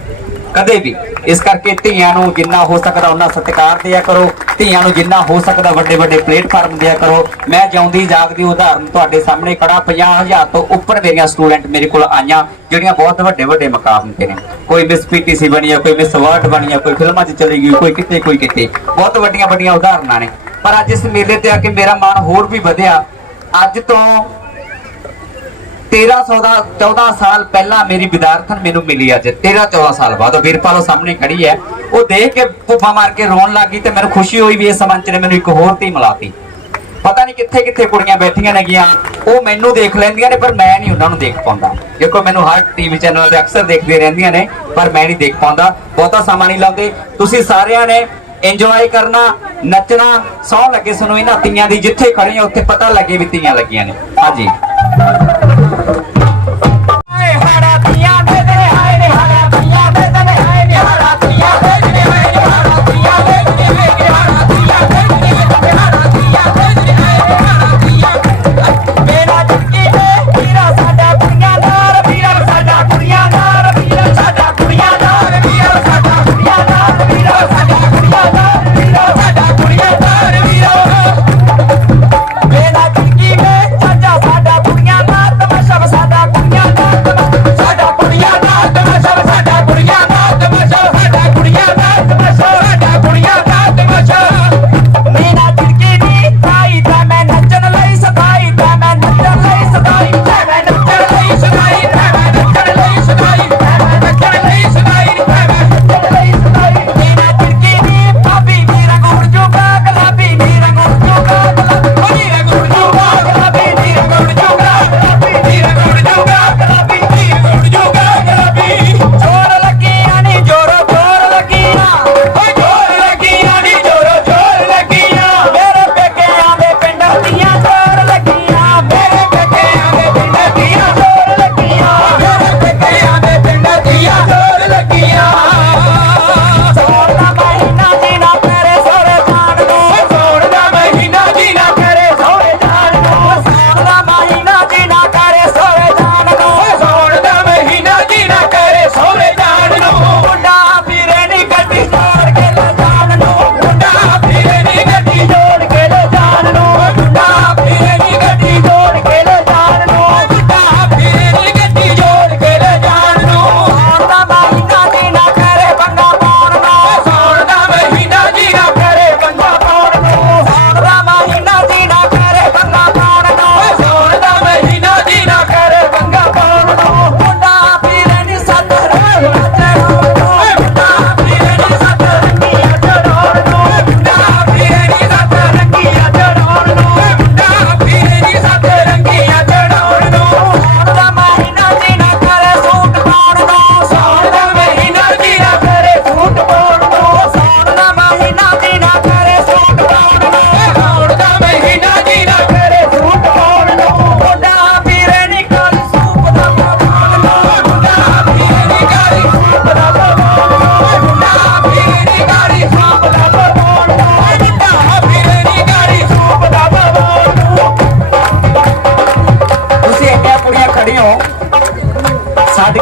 ਕਦੇ ਵੀ। ਇਸ ਕਰਕੇ ਧੀਆਂ ਨੂੰ ਜਿੰਨਾ ਹੋ ਸਕਦਾ ਉਹਨਾਂ ਸਤਿਕਾਰ ਦਿਆ ਕਰੋ, ਧੀਆਂ ਨੂੰ ਜਿੰਨਾ ਹੋ ਸਕਦਾ ਵੱਡੇ ਵੱਡੇ ਪਲੇਟਫਾਰਮ ਦਿਆ ਕਰੋ। ਮੈਂ ਜਿਉਂਦੀ ਜਾਗਦੀ ਉਦਾਹਰਨ ਤੁਹਾਡੇ ਸਾਹਮਣੇ ਖੜਾ, 50,000 ਤੋਂ ਉੱਪਰ ਮੇਰੀਆਂ ਸਟੂਡੈਂਟ ਮੇਰੇ ਕੋਲ ਆਈਆਂ ਜਿਹੜੀਆਂ ਬਹੁਤ ਵੱਡੇ ਵੱਡੇ ਮਕਾਮ ਤੇ ਨੇ। ਕੋਈ ਮਿਸ PTC ਬਣੀ ਆ, ਕੋਈ ਮਿਸ ਵਰਲਡ ਬਣੀ ਆ, ਕੋਈ ਫਿਲਮਾਂ 'ਚ ਚਲੀ ਗਈ, ਕੋਈ ਕਿਤੇ ਕੋਈ ਕਿਤੇ, ਬਹੁਤ ਵੱਡੀਆਂ ਵੱਡੀਆਂ ਉਦਾਹਰਨਾਂ ਨੇ। ਪਰ ਅੱਜ ਇਸ ਮੇਲੇ ਤੇ ਆ ਕੇ ਮੇਰਾ ਮਾਣ ਹੋਰ ਵੀ ਵਧਿਆ। ਅੱਜ ਤੋਂ 14 ਸਾਲ ਪਹਿਲਾਂ ਮੇਰੀ ਵਿਦਿਆਰਥਣ ਮੈਨੂੰ ਮਿਲੀ, ਅੱਜ 13-14 ਸਾਲ ਬਾਅਦ ਉਹ ਵੀਰਪਾਲ ਸਾਹਮਣੇ ਖੜੀ ਹੈ। ਉਹ ਦੇਖ ਕੇ ਭੁੱਫਾ ਮਾਰ ਕੇ ਰੋਣ ਲੱਗੀ ਤੇ ਮੈਨੂੰ ਖੁਸ਼ੀ ਹੋਈ ਵੀ ਇਸ ਮੰਚ ਨੇ ਮੈਨੂੰ ਇੱਕ ਹੋਰ ਧੀ ਮਿਲਾਤੀ। ਪਤਾ ਨਹੀਂ ਕਿੱਥੇ ਕਿੱਥੇ ਕੁੜੀਆਂ ਬੈਠੀਆਂ ਨੇਗੀਆਂ, ਉਹ ਮੈਨੂੰ ਦੇਖ ਲੈਂਦੀਆਂ ਨੇ ਪਰ ਮੈਂ ਨਹੀਂ ਉਹਨਾਂ ਨੂੰ ਦੇਖ ਪਾਉਂਦਾ। ਦੇਖੋ ਮੈਨੂੰ ਹਰ TV ਚੈਨਲ ਤੇ ਅਕਸਰ ਦੇਖਦੀਆਂ ਰਹਿੰਦੀਆਂ ਨੇ ਪਰ ਮੈਂ ਨਹੀਂ ਦੇਖ ਪਾਉਂਦਾ, ਬਹੁਤਾ ਸਮਾਂ ਨਹੀਂ ਲਾਉਂਦੇ। ਤੁਸੀਂ ਸਾਰਿਆਂ ਨੇ ਇੰਜੋਏ ਕਰਨਾ, ਨੱਚਣਾ, ਸੌਂ ਲੱਗੇ ਸਾਨੂੰ ਇਹਨਾਂ ਤੀਆਂ ਦੀ। ਜਿੱਥੇ ਖੜੇ ਹੋ ਉੱਥੇ ਪਤਾ ਲੱਗੇ ਵੀ ਤੀਆਂ ਲੱਗੀਆਂ ਨੇ। ਹਾਂਜੀ ਸਾਡਾ ਕੁੜੀਆਂ ਦਾ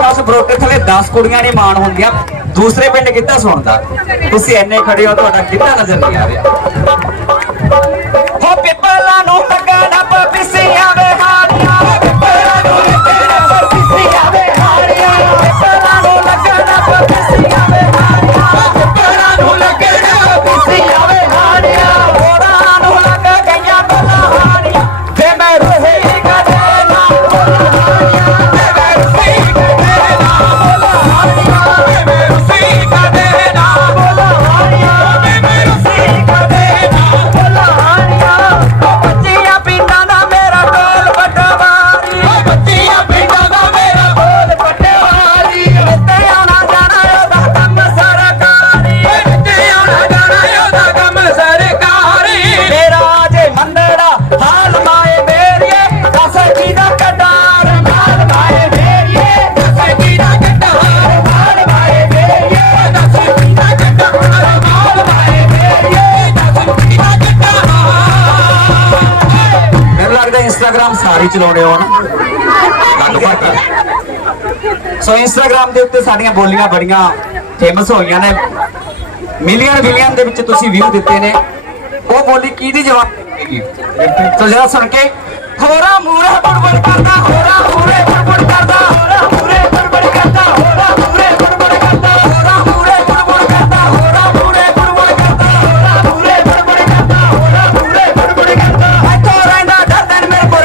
ਉਸ ਬਰੋਟੇ ਥਲੇ 10 ਕੁੜੀਆਂ ਨਹੀਂ ਮਾਣ ਹੁੰਦੀਆਂ, ਦੂਸਰੇ ਪਿੰਡ ਕਿੱਦਾਂ ਸੁਣਦਾ? ਤੁਸੀਂ ਇੰਨੇ ਖੜੇ ਹੋ, ਤੁਹਾਡਾ ਕਿੱਦਾਂ ਨਜ਼ਰ ਨਹੀਂ ਆ ਰਿਹਾ? ਹੋ ਪਿੱਪਲਾਂ ਨੂੰ ਲੱਗਣਾ ਪਪੀਸੀਆਂ ਵੇ ਹਾੜੀਆਂ, ਪਿੱਪਲਾਂ ਨੂੰ ਲੱਗਣਾ ਪਪੀਸੀਆਂ ਵੇ ਹਾੜੀਆਂ, ਪਿੱਪਲਾਂ ਨੂੰ ਲੱਗਣਾ ਪਪੀਸੀਆਂ ਵੇ ਹਾੜੀਆਂ, ਪਿੱਪਲਾਂ ਨੂੰ ਲੱਗਣਾ ਪਪੀਸੀਆਂ ਵੇ ਹਾੜੀਆਂ, ਹੋਰਾਂ ਨੂੰ ਲੱਗ ਗਈਆਂ ਬਲਹਾਣੀਆਂ, ਤੇ ਮੈਂ ਰੋਹੀ ਕਦੇ ਨਾ ਬਲਹਾਣੀਆਂ, ਤੇ ਮੈਂ ਰੋਹੀ ਕਦੇ ਨਾ ਬਲਹਾਣੀਆਂ, ਤੇ ਮੈਂ ਰੋਹੀ ਕਦੇ ਨਾ ਬਲਹਾਣੀਆਂ, ਤੇ ਮੈਂ ਰੋਹੀ ਕਦੇ ਨਾ ਬਲਹਾਣੀਆਂ। ਬੱਚੀਆਂ ਪਿੰਡਾਂ ਦਾ ਮੇਰਾ ਢੋਲ ਪਟਵਾਰੀ, ਬੱਚੀਆਂ ਪਿੰਡਾਂ ਦਾ ਮੇਰਾ ਢੋਲ ਪਟਵਾਰੀ, ਇੱਥੇ ਆਉਣਾ ਜਾਣਾ ਉਹਦਾ ਕੰਮ ਸਰਕਾਰੀ, ਇੱਥੇ ਆਉਣਾ ਜਾਣਾ ਉਹਦਾ ਕੰਮ ਸਰਕਾਰੀ। ਮੇਰਾ ਜੇ ਮੰਦੜਾ ਹਾਲ ਮਾਏ ਮੇਰੀਏ, ਦੱਸ ਕੀ ਦਾ ਕਟਾਰ ਮਾਲ ਮਾਏ ਮੇਰੀਏ, ਦੱਸ ਕੀ ਦਾ ਕਟਾਰ ਮਾਲ ਮਾਏ ਮੇਰੀਏ, ਦੱਸ ਕੀ ਦਾ ਕਟਾਰ ਮਾਲ ਮਾਏ ਮੇਰੀਏ, ਦੱਸ ਕੀ ਦਾ ਕਟਾਰ। ਮੈਨੂੰ ਲੱਗਦਾ ਇੰਸਟਾਗ੍ਰਾਮ ਸਾਰੇ ਚਲਾਉਣੇ ਹੋ ਨਾ ਲਗਭਗ। ਸੋ ਇੰਸਟਾਗ੍ਰਾਮ ਦੇ ਉੱਤੇ ਸਾਡੀਆਂ ਬੋਲੀਆਂ ਬੜੀਆਂ ਫੇਮਸ ਹੋਈਆਂ ਨੇ, ਮਿਲੀਅਨ ਬਿਲੀਅਨ ਦੇ ਵਿੱਚ ਤੁਸੀਂ ਵਿਊ ਦਿੱਤੇ ਨੇ। ਉਹ ਬੋਲੀ ਕਿਹਦੀ ਜਵਾਬ ਦੇਗੀ? ਸੋ ਜਰਾ ਸੁਣ ਕੇ, ਹੋਰਾ ਮੂਰੇ ਬੜਬੜ ਕਰਦਾ, ਹੋਰਾ ਮੂਰੇ ਬੜਬੜ ਕਰਦਾ, ਹੋਰਾ ਮੂਰੇ ਬੜਬੜ ਕਰਦਾ, ਹੋਰਾ ਮੂਰੇ ਬੜਬੜ ਕਰਦਾ, ਹੋਰਾ ਮੂਰੇ ਬੜਬੜ ਕਰਦਾ, ਹੋਰਾ ਮੂਰੇ ਬੜਬੜ ਕਰਦਾ, ਹੋਰਾ ਮੂਰੇ ਬੜਬੜ ਕਰਦਾ, ਹੋਰਾ ਮੂਰੇ ਬੜਬੜ ਕਰਦਾ। ਇੱਥੋਂ ਰਹਿੰਦਾ ਦਰਦਨ ਮੇਰੇ ਕੋਲ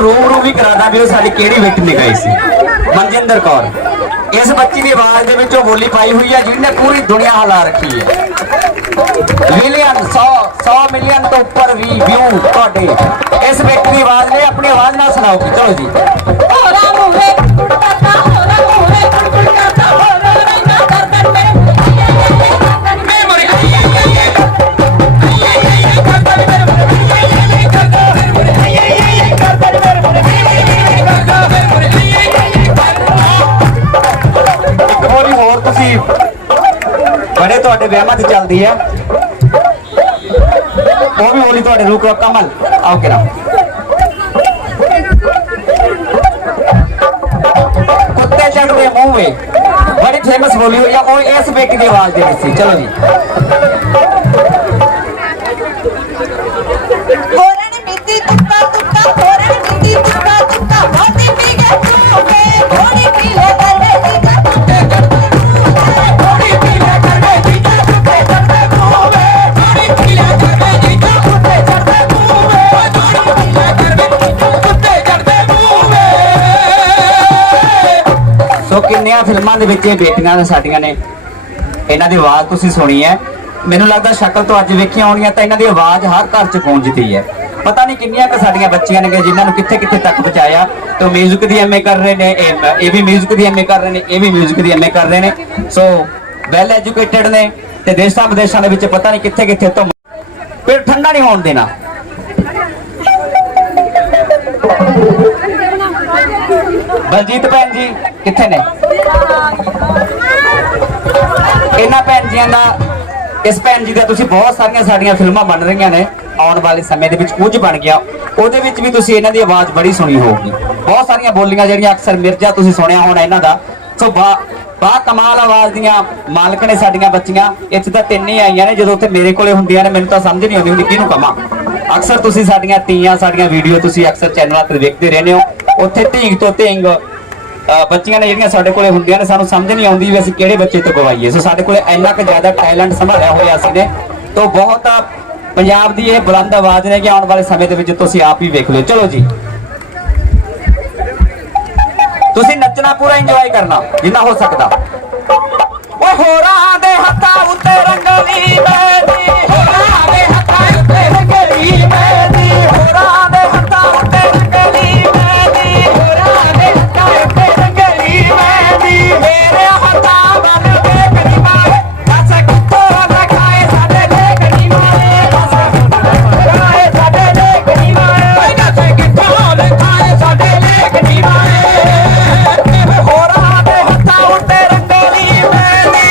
रूबरू भी कराना भी साड़ी केड़ी विकेट निकाई सी। मनजिंदर कौर इस बच्ची की आवाज दे विचों बोली पाई हुई है जिन्हें पूरी दुनिया हिला रखी है। मिलियन 100 मिलियन तो ऊपर भी व्यू तुहाडे इस व्यक्ति की आवाज ने अपनी आवाज ना सुनाओ कि चलो जी। होरा मुहे करता, होरा मुहे करता, होरा रंगा गर्दन में मैं मर बड़े तुहाडे वहमां च चलदी है वो भी होली तुहाडे रूक कमल आओ के कुत्ते चढ़दे मूंह वे बड़ी फेमस बोली हुई है वो इस बेटी की आवाज दे सी। चलो जी। किन्नियां फिल्मां दे विच बेटियां ने साडियां ने इन्हां दी आवाज़ तुसीं सुनी है। मैनूं लगदा शक्ल तो अज वेखियां होणीआं तां इन्हां दी आवाज़ हर घर च गूंजदी है। पता नहीं किन्नियां क साडियां बच्चियां ने जिन्हां नूं कित्थे कित्थे तक पहुंचाया। तो म्यूजिक दी एमए कर रहे ने, ये भी म्यूजिक दी एमए कर रहे ने, ये भी म्यूजिक दी एमए कर रहे ने। सो वैल एजुकेटेड ने ते देशां विदेशां दे विच पता नहीं कित्थे कित्थे तो फिर ठंडा नहीं होण देना। बलजीत भैन जी कित्थे ने? इन्हां भैन जियां दा इस भैन जी दा तुसीं बहुत सारियां साडियां फिल्मां बन रहीआं ने आउण वाले समय दे विच कुछ बन गया ਉਹਦੇ ਵਿੱਚ भी तुसीं इन्हां दी आवाज़ बड़ी सुनी होगी। बहुत सारियां बोलियां ਜਿਹੜੀਆਂ अक्सर मिर्जा तुसीं सुनिया होना इन्हां दा। सो बा कमाल आवाज़ दियां मालक ने साडियां बच्चियां इत्थे तां तिंन ही आईयां ने। ਜਦੋਂ ਉੱਥੇ ਮੇਰੇ ਕੋਲੇ ਹੁੰਦੀਆਂ ਨੇ ਮੈਨੂੰ ਤਾਂ ਸਮਝ ਨਹੀਂ ਆਉਂਦੀ ਹੁੰਦੀ ਕਿਹਨੂੰ ਕਵਾਂ। अक्सर तुसीं साडियां तीयां साडियां वीडियो तुसीं अक्सर चैनलां ते देखदे रहंदे हो। ਉੱਥੇ ਢੀਂਗ ਤੋਂ ਢੀਂਗ ਬੱਚੀਆਂ ਨੇ ਜਿਹੜੀਆਂ ਸਾਡੇ ਕੋਲੇ ਹੁੰਦੀਆਂ ਨੇ ਸਾਨੂੰ ਸਮਝ ਨਹੀਂ ਆਉਂਦੀ ਵੀ ਅਸੀਂ ਕਿਹੜੇ ਬੱਚੇ ਤੋਂ ਗਵਾਈਏ। ਸੋ ਸਾਡੇ ਕੋਲੇ ਇੰਨਾ ਕੁ ਜ਼ਿਆਦਾ ਟੈਲੈਂਟ ਸੰਭਾਲਿਆ ਹੋਇਆ ਅਸੀਂ ਨੇ। तो बहुत पंजाब की यह बुलंद आवाज ने कि आने वाले समय के तुसीं आप ही वेख लो। चलो जी तुसीं नचना पूरा इंजॉय करना जिन्ना हो सकता। ओ होरां दे हत्थां उत्ते रंगली मेहंदी, होरां दे हत्थां उत्ते रंगली मेहंदी, होरां दे हत्थां उत्ते रंगली मेहंदी, होरां दे हत्थां उत्ते रंगली मेहंदी। मेरे हत्थां बन के करी मारे बस कित्थों रखाए साडे लेकड़ी मारे, बस रखाए साडे लेकड़ी मारे, बस कित्थों रखाए साडे लेकड़ी मारे। होरां दे हत्थां उत्ते रंगली मेहंदी,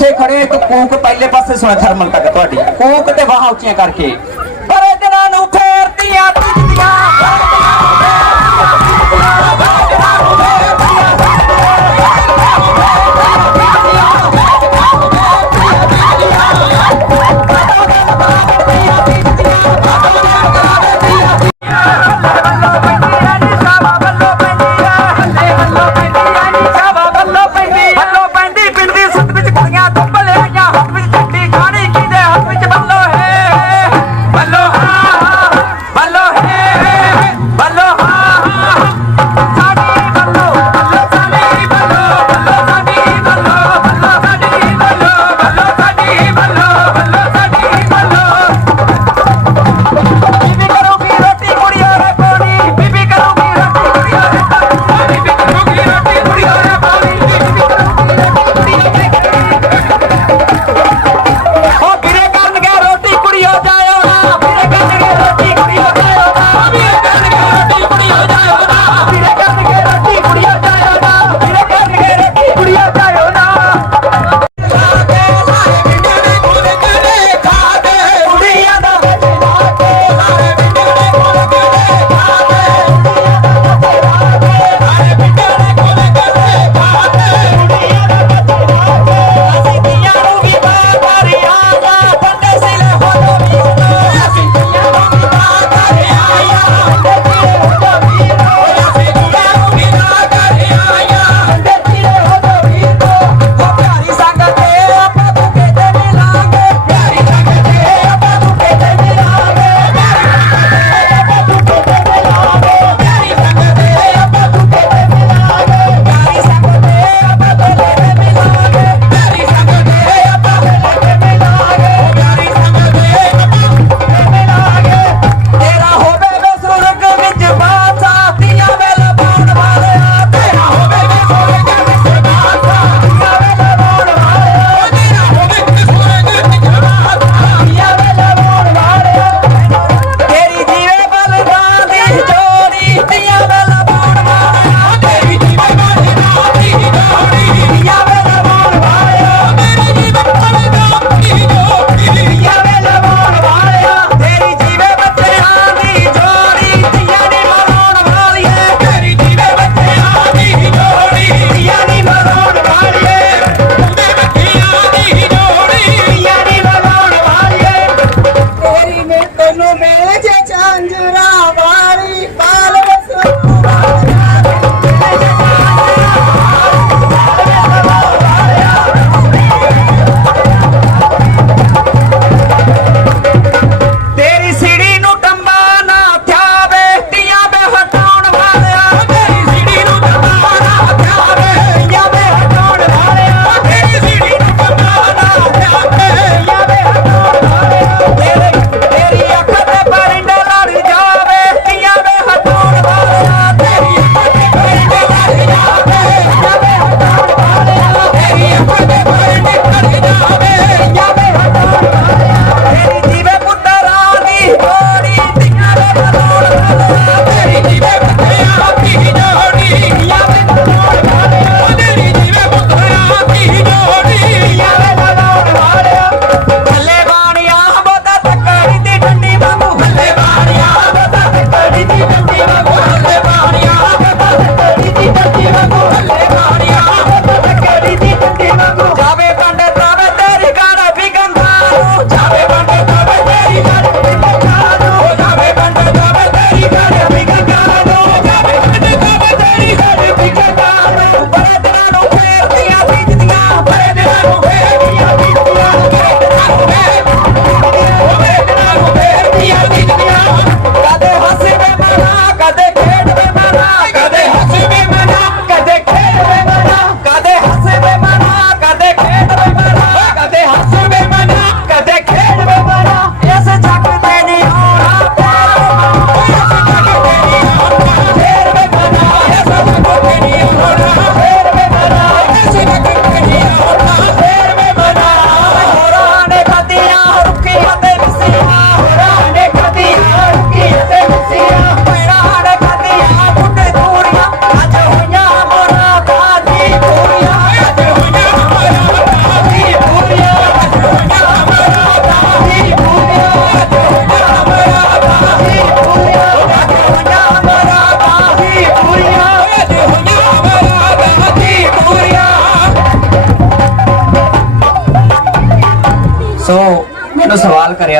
ਜਿੱਥੇ ਖੜੇ ਇੱਕ ਕੂਕ ਪਹਿਲੇ ਪਾਸੇ ਸੁਣੇ ਥਰਮਲ ਤੱਕ ਤੁਹਾਡੀ ਕੂਕ ਤੇ ਬਾਹਾਂ ਉੱਚੀਆਂ ਕਰਕੇ ਪਰ ਦਿਨਾਂ ਨੂੰ ਫੇਰਦੀਆਂ ਟੁੱਟੀਆਂ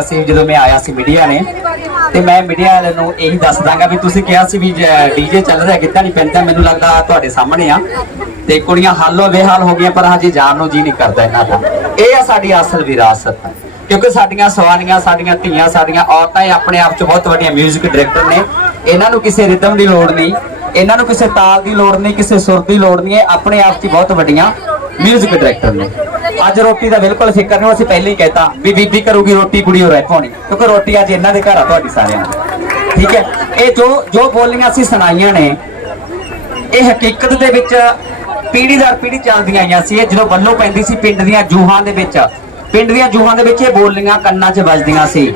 ਰਿਹਾ ਸੀ ਜਦੋਂ ਮੈਂ ਆਇਆ ਸੀ ਮੀਡੀਆ ਨੇ, ਤੇ ਮੈਂ ਮੀਡੀਆ ਵਾਲੇ ਨੂੰ ਇਹੀ ਦੱਸ ਦਾਂਗਾ ਵੀ ਤੁਸੀਂ ਕਿਹਾ ਸੀ ਵੀ ਡੀਜੇ ਚੱਲ ਰਿਹਾ ਕਿੱਦਾਂ ਨਹੀਂ ਪੈਂਦਾ, ਮੈਨੂੰ ਲੱਗਦਾ ਤੁਹਾਡੇ ਸਾਹਮਣੇ ਆ ਤੇ ਕੁੜੀਆਂ ਹਾਲੋ ਬੇਹਾਲ ਹੋ ਗਈਆਂ, ਪਰ ਹਜੇ ਜਾਣ ਨੂੰ ਜੀ ਨਹੀਂ ਕਰਦਾ ਇਹਨਾਂ ਦਾ। ਇਹ ਆ ਸਾਡੀ ਅਸਲ ਵਿਰਾਸਤ, ਕਿਉਂਕਿ ਸਾਡੀਆਂ ਸਵਾਨੀਆਂ, ਸਾਡੀਆਂ ਧੀਆਂ, ਸਾਡੀਆਂ ਔਰਤਾਂ ਇਹ ਆਪਣੇ ਆਪ 'ਚ ਬਹੁਤ ਵੱਡੀਆਂ ਮਿਊਜ਼ਿਕ ਡਾਇਰੈਕਟਰ ਨੇ। ਇਹਨਾਂ ਨੂੰ ਕਿਸੇ ਰਿਦਮ ਦੀ ਲੋੜ ਨਹੀਂ, ਇਹਨਾਂ ਨੂੰ ਕਿਸੇ ਤਾਲ ਦੀ ਲੋੜ ਨਹੀਂ, ਕਿਸੇ ਸੁਰ ਦੀ ਲੋੜ ਨਹੀਂ, ਇਹ ਆਪਣੇ ਆਪ 'ਚ ਬਹੁਤ ਵੱਡੀਆਂ ਮਿਊਜ਼ਿਕ ਡਾਇਰੈਕਟਰ ਨੇ। ਅੱਜ ਰੋਟੀ ਦਾ ਬਿਲਕੁਲ ਫਿਕਰ ਨਹੀਂ, ਅਸੀਂ ਪਹਿਲਾਂ ਹੀ ਕਹਿਤਾ ਵੀ ਬੀਬੀ ਕਰੂਗੀ ਰੋਟੀ, ਕੁੜੀ ਹੋ ਰਹਿ ਪਾਉਣੀ, ਕਿਉਂਕਿ ਰੋਟੀ ਅੱਜ ਇਹਨਾਂ ਦੇ ਘਰ ਆ ਤੁਹਾਡੀ ਸਾਰਿਆਂ ਦੀ, ਠੀਕ ਹੈ। ਇਹ ਜੋ ਬੋਲੀਆਂ ਅਸੀਂ ਸੁਣਾਈਆਂ ਨੇ, ਇਹ ਹਕੀਕਤ ਦੇ ਵਿੱਚ ਪੀੜ੍ਹੀ ਦਰ ਪੀੜ੍ਹੀ ਚੱਲਦੀਆਂ ਆਈਆਂ ਸੀ। ਇਹ ਜਦੋਂ ਵੱਲੋਂ ਪੈਂਦੀ ਸੀ ਪਿੰਡ ਦੀਆਂ ਜੂਹਾਂ ਦੇ ਵਿੱਚ, ਇਹ ਬੋਲੀਆਂ ਕੰਨਾਂ 'ਚ ਵੱਜਦੀਆਂ ਸੀ।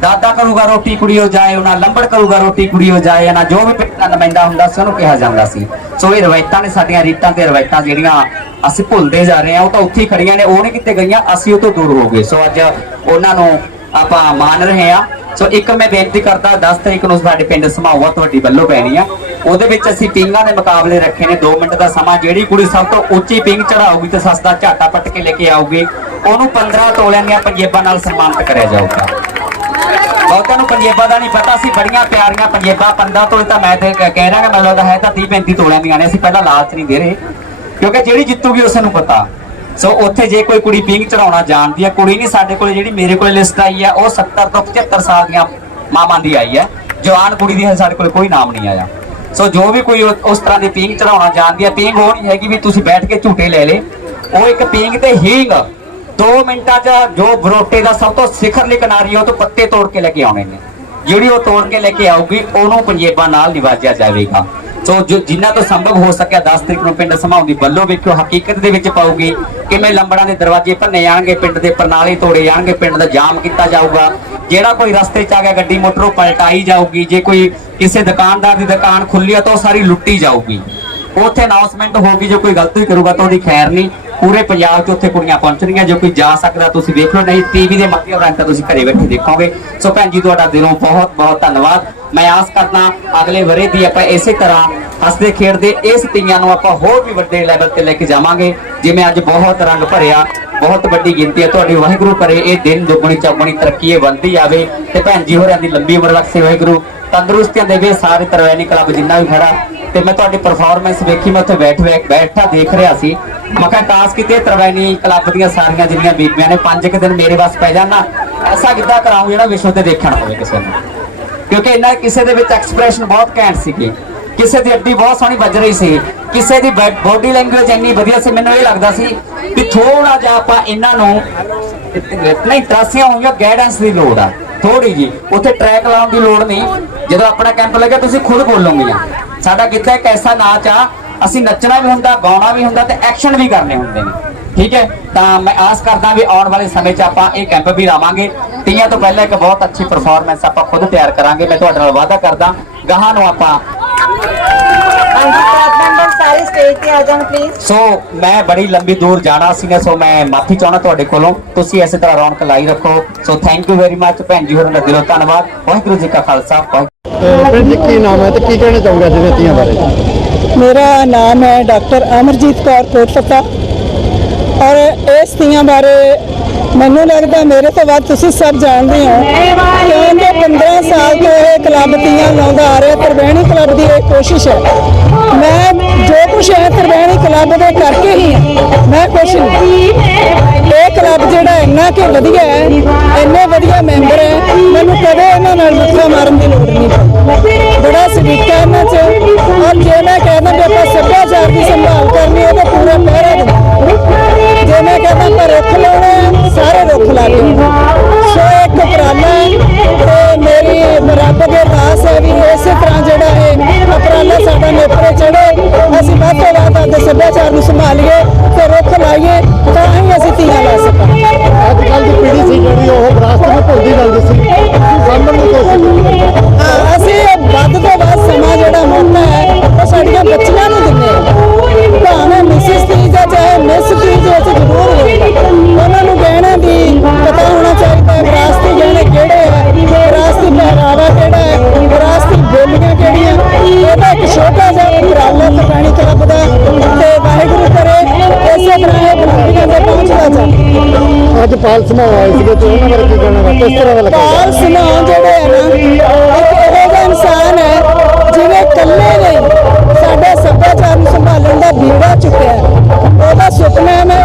ਦਾਦਾ ਕਰੂਗਾ ਰੋਟੀ ਕੁੜੀ ਹੋ ਜਾਏ, ਉਹਨਾਂ ਲੰਬੜ ਕਰੂਗਾ ਰੋਟੀ ਕੁੜੀ ਹੋ ਜਾਏ, ਨਾ ਜੋ ਵੀ ਪਿੰਡ ਦਾ ਨੁਮਾਇੰਦਾ ਹੁੰਦਾ ਸੀ ਉਹਨੂੰ ਕਿਹਾ ਜਾਂਦਾ ਸੀ। ਸੋ ਇਹ ਰਵਾਇਤਾਂ ਨੇ, ਸਾਡੀਆਂ ਰੀਤਾਂ ਤੇ ਰਵਾਇਤਾਂ ਜਿਹੜੀਆਂ ਅਸੀਂ ਭੁੱਲਦੇ ਜਾ ਰਹੇ ਹਾਂ, ਉਹ ਤਾਂ ਉੱਥੇ ਹੀ ਖੜੀਆਂ ਨੇ, ਉਹ ਨਹੀਂ ਕਿਤੇ ਗਈਆਂ, ਅਸੀਂ ਉਹ ਤੋਂ ਦੂਰ ਹੋ ਗਏ। ਸੋ ਅੱਜ ਉਹਨਾਂ ਨੂੰ ਆਪਾਂ ਮੰਨ ਰਹੇ ਹਾਂ। ਸੋ ਇੱਕ ਮੈਂ ਬੇਨਤੀ ਕਰਦਾ, 10 ਤਰੀਕ ਨੂੰ ਸਾਡੇ ਪਿੰਡ ਸਮਾਉਆ ਤੁਹਾਡੀ ਵੱਲੋਂ ਪੈਣੀ ਆ, ਉਹਦੇ ਵਿੱਚ ਅਸੀਂ ਪਿੰਗਾਂ ਦੇ ਮੁਕਾਬਲੇ ਰੱਖੇ ਨੇ। 2 ਮਿੰਟ ਦਾ ਸਮਾਂ, ਜਿਹੜੀ ਕੁੜੀ ਸਭ ਤੋਂ ਉੱਚੀ ਪਿੰਗ ਚੜਾਊਗੀ ਤੇ ਸਸਤਾ ਝਾਟਾ ਪੱਟ ਕੇ ਲੈ ਕੇ ਆਊਗੀ, ਉਹਨੂੰ 15 ਤੋਲਿਆਂ ਦੀਆਂ ਪੰਜੇਬਾਂ ਨਾਲ ਸਨਮਾਨਿਤ ਕਰਿਆ ਜਾਊਗਾ। ਬਹੁਤਾਂ ਨੂੰ ਪੰਜੇਬਾਂ ਦਾ ਨਹੀਂ ਪਤਾ ਸੀ, ਬੜੀਆਂ ਪਿਆਰੀਆਂ ਪੰਜੇਬਾਂ, 15 ਤੋਲੇ ਤਾਂ ਮੈਂ ਤੇ ਕਹਿ ਰਿਹਾ, ਮੈਨੂੰ ਲੱਗਦਾ ਹੈ ਤਾਂ 30-35 ਤੋਲਿਆਂ ਦੀਆਂ ਨੇ। ਅਸੀਂ ਪਹਿਲਾਂ ਲਾਲਚ ਨਹੀਂ ਦੇ ਰਹੇ, ਕਿਉਂਕਿ ਜਿਹੜੀ ਜਿੱਤੂਗੀ ਉਸ ਨੂੰ ਪਤਾ। ਸੋ ਉੱਥੇ ਜੇ ਕੋਈ ਕੁੜੀ ਪਿੰਗ ਚੜਾਉਣਾ ਜਾਣਦੀ ਹੈ, ਕੁੜੀ ਨਹੀਂ, ਸਾਡੇ ਕੋਲ ਜਿਹੜੀ ਮੇਰੇ ਕੋਲ ਲਿਸਟ ਆਈ ਹੈ ਉਹ 70 ਤੋਂ 75 ਸਾਲ ਦੀਆਂ ਮਾਵਾਂ ਦੀ ਆਈ ਹੈ, ਜਵਾਨ ਕੁੜੀ ਦੀ ਸਾਡੇ ਕੋਲ ਕੋਈ ਨਾਮ ਨਹੀਂ ਆਇਆ। ਸੋ ਜੋ ਵੀ ਕੋਈ ਉਸ ਤਰ੍ਹਾਂ ਦੀ ਪਿੰਗ ਚੜਾਉਣਾ ਜਾਣਦੀ ਹੈ, ਪਿੰਗ ਉਹ ਨਹੀਂ ਹੈਗੀ ਵੀ ਤੁਸੀਂ ਬੈਠ ਕੇ ਝੂਟੇ ਲੈ ਲੇ, ਉਹ ਇੱਕ ਪਿੰਗ ਤੇ ਹੀਂਗ 2 ਮਿੰਟਾਂ 'ਚ ਜੋ ਬਰੋਟੇ ਦਾ ਸਭ ਤੋਂ ਸਿਖਰਲੀ ਕਿਨਾਰੀ ਉਹ ਤੋਂ ਪੱਤੇ ਤੋੜ ਕੇ ਲੈ ਕੇ ਆਉਣੇ ਨੇ, ਜਿਹੜੀ ਉਹ ਤੋੜ ਕੇ ਲੈ ਕੇ ਆਊਗੀ ਉਹਨੂੰ ਪੰਜੇਬਾਂ ਨਾਲ ਨਿਵਾਜਿਆ ਜਾਵੇਗਾ। ਸੋ ਜੋ ਜਿੰਨਾ ਤੋਂ ਸੰਭਵ ਹੋ ਸਕਿਆ 10 ਤਰੀਕ ਨੂੰ ਪਿੰਡ ਸਮਾਉਣ ਦੀ ਵੱਲੋਂ ਵੇਖਿਓ, ਹਕੀਕਤ ਦੇ ਵਿੱਚ ਪਾਊਗੀ ਕਿਵੇਂ ਲੰਬੜਾਂ ਦੇ ਦਰਵਾਜ਼ੇ ਭੰਨੇ ਜਾਣਗੇ, ਪਿੰਡ ਦੇ ਪ੍ਰਣਾਲੇ ਤੋੜੇ ਜਾਣਗੇ, ਪਿੰਡ ਦਾ ਜਾਮ ਕੀਤਾ ਜਾਊਗਾ, ਜਿਹੜਾ ਕੋਈ ਰਸਤੇ 'ਚ ਆ ਗਿਆ ਗੱਡੀ ਮੋਟਰ ਉਹ ਪਲਟਾਈ ਜਾਊਗੀ, ਜੇ ਕੋਈ ਕਿਸੇ ਦੁਕਾਨਦਾਰ ਦੀ ਦੁਕਾਨ ਖੁੱਲੀ ਆ ਤਾਂ ਉਹ ਸਾਰੀ ਲੁੱਟੀ ਜਾਊਗੀ, ਉੱਥੇ ਅਨਾਉਂਸਮੈਂਟ ਹੋਊਗੀ, ਜੋ ਕੋਈ ਗਲਤੀ ਕਰੂਗਾ ਤਾਂ ਉਹਦੀ ਖੈਰ ਨਹੀਂ। ਪੂਰੇ ਪੰਜਾਬ 'ਚ ਉੱਥੇ ਕੁੜੀਆਂ ਪਹੁੰਚਣਗੀਆਂ, ਜੋ ਕੋਈ ਜਾ ਸਕਦਾ ਤੁਸੀਂ ਵੇਖ ਲਓ, ਨਹੀਂ ਟੀਵੀ ਦੇ ਮਾਧਿਅਮ ਰਾਹੀਂ ਤਾਂ ਤੁਸੀਂ ਘਰੇ ਬੈਠੇ ਦੇਖੋਗੇ। ਸੋ ਭੈਣ ਜੀ ਤੁਹਾਡਾ ਦਿਲੋਂ ਬਹੁਤ ਬਹੁਤ ਧੰਨਵਾਦ। ਮੈਂ ਆਸ ਕਰਦਾ ਅਗਲੇ ਵਰੇ ਦੀ ਆਪਾਂ ਇਸੇ ਤਰ੍ਹਾਂ ਹੱਸਦੇ ਖੇਡਦੇ ਇਸ ਤੀਆਂ ਨੂੰ ਆਪਾਂ ਹੋਰ ਵੀ ਵੱਡੇ ਲੈਵਲ ਤੇ ਲੈ ਕੇ ਜਾਵਾਂਗੇ, ਜਿਵੇਂ ਅੱਜ ਬਹੁਤ ਰੰਗ ਭਰਿਆ, ਬਹੁਤ ਵੱਡੀ ਗਿਣਤੀ ਹੈ ਤੁਹਾਡੀ। ਵਾਹਿਗੁਰੂ ਕਰੇ ਇਹ ਦਿਨ ਦੁੱਗਣੀ ਚੌਗਣੀ ਤਰੱਕੀ ਇਹ ਵੱਧਦੀ ਆਵੇ, ਤੇ ਭੈਣ ਜੀ ਹੋਰਾਂ ਦੀ ਲੰਬੀ ਉਮਰ ਬਖਸ਼ੇ ਵਾਹਿਗੁਰੂ, ਤੰਦਰੁਸਤੀਆਂ ਦੇਵੇ ਸਾਰੇ ਤਰਵੈਣੀ ਕਲੱਬ ਜਿੰਨਾ ਵੀ ਖੜਾ। ਤੇ ਮੈਂ ਤੁਹਾਡੀ ਪਰਫਾਰਮੈਂਸ ਵੇਖੀ, ਮੈਂ ਉੱਥੇ ਬੈਠਾ ਦੇਖ ਰਿਹਾ ਸੀ, ਮੈਂ ਕਿਹਾ ਕਾਸ ਕਿਤੇ ਤਰਵੈਣੀ ਕਲੱਬ ਦੀਆਂ ਸਾਰੀਆਂ ਜਿਹੜੀਆਂ ਬੀਬੀਆਂ ਨੇ 5 ਦਿਨ ਮੇਰੇ ਵੱਸ ਪੈ ਜਾਣ ਨਾ, ਐਸਾ ਕਿੱਦਾਂ ਕਰਾਉਂ ਜਿਹੜਾ ਵਿਸ਼ਵ ਤੇ ਦੇਖਣ ਹੋਵੇ ਕਿਸੇ ਨੂੰ, ਕਿਉਂਕਿ ਇਹਨਾਂ ਕਿਸੇ ਦੇ ਵਿੱਚ ਐਕਸਪ੍ਰੈਸ਼ਨ ਬਹੁਤ ਘੈਂਟ ਸੀਗੇ, ਕਿਸੇ ਦੀ ਅੱਡੀ ਬਹੁਤ ਸੋਹਣੀ ਵੱਜ ਰਹੀ ਸੀ, ਕਿਸੇ ਦੀ ਬੋਡੀ ਲੈਂਗੁਏਜ ਇੰਨੀ ਵਧੀਆ ਸੀ, ਮੈਨੂੰ ਇਹ ਲੱਗਦਾ ਸੀ ਵੀ ਥੋੜਾ ਜਿਹਾ ਆਪਾਂ ਇਹਨਾਂ ਨੂੰ ਨਹੀਂ ਟਰਾਸੀਆਂ ਹੋਈਆਂ ਗਾਈਡੈਂਸ ਦੀ ਲੋੜ ਆ ਥੋੜੀ ਜੀ, ਉੱਥੇ ਟਰੈਕ ਲਾਉਣ ਦੀ ਲੋੜ ਨਹੀਂ। ਜਦੋਂ ਆਪਣਾ ਕੈਂਪ ਲੱਗਿਆ ਤੁਸੀਂ ਖੁਦ ਬੋਲੋਗੇ, ਸਾਡਾ ਗਿੱਧਾ ਇੱਕ ਐਸਾ ਨਾਚ ਆ, ਅਸੀਂ ਨੱਚਣਾ ਵੀ ਹੁੰਦਾ, ਗਾਉਣਾ ਵੀ ਹੁੰਦਾ ਤੇ ਐਕਸ਼ਨ ਵੀ ਕਰਨੇ ਹੁੰਦੇ ਨੇ, ਠੀਕ ਹੈ। ਤਾਂ ਮੈਂ ਆਸ ਕਰਦਾ ਵੀ ਆਉਣ ਵਾਲੇ ਸਮੇਂ 'ਚ ਆਪਾਂ ਇਹ ਕੈਂਪ ਵੀ ਲਾਵਾਂਗੇ। ਤੀਆਂ ਤੋਂ ਪਹਿਲਾਂ ਇੱਕ ਬਹੁਤ ਅੱਛੀ ਪਰਫਾਰਮੈਂਸ ਆਪਾਂ ਖੁਦ ਤਿਆਰ ਕਰਾਂਗੇ, ਮੈਂ ਤੁਹਾਡੇ ਨਾਲ ਵਾਅਦਾ ਕਰਦਾ। ਗਾਹਾਂ ਨੂੰ ਆਪਾਂ ਸਾਰੇ ਸਟੇਜ ਤੇ ਆ ਜਾਣ ਪਲੀਜ਼। ਸੋ ਮੈਂ ਬੜੀ ਲੰਬੀ ਦੂਰ ਜਾਣਾ ਸੀਗਾ, ਸੋ ਮੈਂ ਮਾਫੀ ਚਾਹਣਾ ਤੁਹਾਡੇ ਕੋਲੋਂ, ਤੁਸੀਂ ਇਸੇ ਤਰ੍ਹਾਂ ਰੌਣਕ ਲਾਈ ਰੱਖੋ। So thank you very much ਭੈਣ ਜੀ ਹੋਰਾਂ ਦਾ ਦਿਲੋਂ ਧੰਨਵਾਦ। ਵਾਹਿਗੁਰੂ ਜੀ ਕਾ ਖਾਲਸਾ। ਪਿੰਡ ਕੀ ਨਾਮ ਹੈ ਤੇ ਕੀ ਕਹਿਣਾ ਚਾਹੋਗੇ ਅੱਜ ਦੇ ਤੀਆਂ ਬਾਰੇ? ਮੇਰਾ ਨਾਮ ਹੈ ਡਾਕਟਰ ਅਮਰਜੀਤ ਕੌਰ ਕੋਟਫੱਤਾ, ਔਰ ਇਸ ਤੀਆਂ ਬਾਰੇ ਮੈਨੂੰ ਲੱਗਦਾ ਮੇਰੇ ਤੋਂ ਵੱਧ ਤੁਸੀਂ ਸਭ ਜਾਣਦੇ ਹੋ, ਕਿਉਂਕਿ 15 ਸਾਲ ਤੋਂ ਇਹ ਕਲੱਬ ਤੀਆਂ ਲਾਉਂਦਾ ਆ ਰਿਹਾ। ਤਰਵੈਣੀ ਕਲੱਬ ਦੀ ਇਹ ਕੋਸ਼ਿਸ਼ ਹੈ, ਮੈਂ ਜੋ ਕੁਛ ਹੈ ਤਰਵੈਣੀ ਕਲੱਬ ਦੇ ਕਰਕੇ ਹੀ ਹੈ, ਮੈਂ ਕੁਛ ਨਹੀਂ। ਇਹ ਕਲੱਬ ਜਿਹੜਾ ਇੰਨਾ ਕਿ ਵਧੀਆ ਹੈ, ਇੰਨੇ ਵਧੀਆ ਮੈਂਬਰ ਹੈ, ਮੈਨੂੰ ਕਦੇ ਇਹਨਾਂ ਨਾਲ ਮੁੱਠਾ ਮਾਰਨ ਦੀ ਲੋੜ ਨਹੀਂ ਪਈ। ਬੜਾ ਸਲੀਕਾ ਇਹਨਾਂ 'ਚ, ਔਰ ਜੇ ਮੈਂ ਕਹਿੰਦਾ ਵੀ ਆਪਾਂ ਸੱਭਿਆਚਾਰ ਦੀ ਸੰਭਾਲ ਕਰਨੀ ਹੈ ਤਾਂ ਪੂਰਾ ਪਹਿਰਾ ਦੇਣਾ। ਜੇ ਮੈਂ ਕਹਿੰਦਾ ਆਪਾਂ ਰੁੱਖ ਲਾਉਣੇ, ਸਾਰੇ ਰੁੱਖ ਲਾ ਲਏ। ਸੋ ਇੱਕ ਉਪਰਾਲਾ ਤੇ ਮੇਰੀ ਰੱਬ ਦੇ ਅਰਦਾਸ ਹੈ ਵੀ ਇਸੇ ਤਰ੍ਹਾਂ ਜਿਹੜਾ ਇਹ ਉਪਰਾਲਾ ਸਾਡਾ ਨੇਪਰੇ ਚੜੇ, ਅਸੀਂ ਵੱਧ ਤੋਂ ਵੱਧ ਆਪਣੇ ਸੱਭਿਆਚਾਰ ਨੂੰ ਸੰਭਾਲੀਏ ਤੇ ਰੁੱਖ ਲਾਈਏ, ਤਾਂ ਹੀ ਅਸੀਂ ਤੀਆਂ ਲਾ ਸਕਾਂਗੇ। ਅੱਜ ਕੱਲ੍ਹ ਦੀ ਪੀੜ੍ਹੀ ਸੀ ਜਿਹੜੀ ਉਹ ਵਿਰਾਸਤ ਨੂੰ ਭੁੱਲਦੀ ਜਾਂਦੀ ਸੀ, ਸਾਂਭਣ ਦੀ ਕੋਸ਼ਿਸ਼ ਹਾਂ, ਅਸੀਂ ਵੱਧ ਤੋਂ ਵੱਧ ਸਮਾਂ ਜਿਹੜਾ ਮੌਕਾ ਹੈ ਉਹ ਸਾਡੀਆਂ ਬੱਚੀਆਂ ਨੂੰ ਦਿੰਦੇ ਹਾਂ, ਭਾਵੇਂ ਮਿਸਿਸ ਤੀਜ ਜਾਂ ਚਾਹੇ ਮਿਸ ਤੀਜ ਵਿੱਚ ਜ਼ਰੂਰ ਹੋਵੇਗਾ। ਉਹਨਾਂ ਨੂੰ ਗਹਿਣਿਆਂ ਦੀ ਪਤਾ ਹੋਣਾ ਚਾਹੀਦਾ ਹੈ, ਵਿਰਾਸਤੀ ਗਹਿਣੇ ਕਿਹੜੇ ਹੈ, ਪਾਲ ਸਮਾਂ ਆਏ ਸੀਗੇ ਤੇ ਉਹਨਾਂ ਬਾਰੇ ਕੀ ਕਹਿਣਾ ਕਿਸ ਤਰ੍ਹਾਂ ਦਾ ਲੱਗਾ ਪਾਲ ਸਮਾਂ ਜਿਹੜੇ ਹੈ ਨਾ ਇੱਕ ਇਹੋ ਜਿਹਾ ਇਨਸਾਨ ਹੈ ਜਿਵੇਂ ਇਕੱਲੇ ਨੇ ਸਾਡੇ ਸੱਭਿਆਚਾਰ ਨੂੰ ਸੰਭਾਲਣ ਦਾ ਬੀੜਾ ਚੁੱਕਿਆ। ਉਹਦਾ ਸੁਪਨਾ ਹੈ ਮੈਂ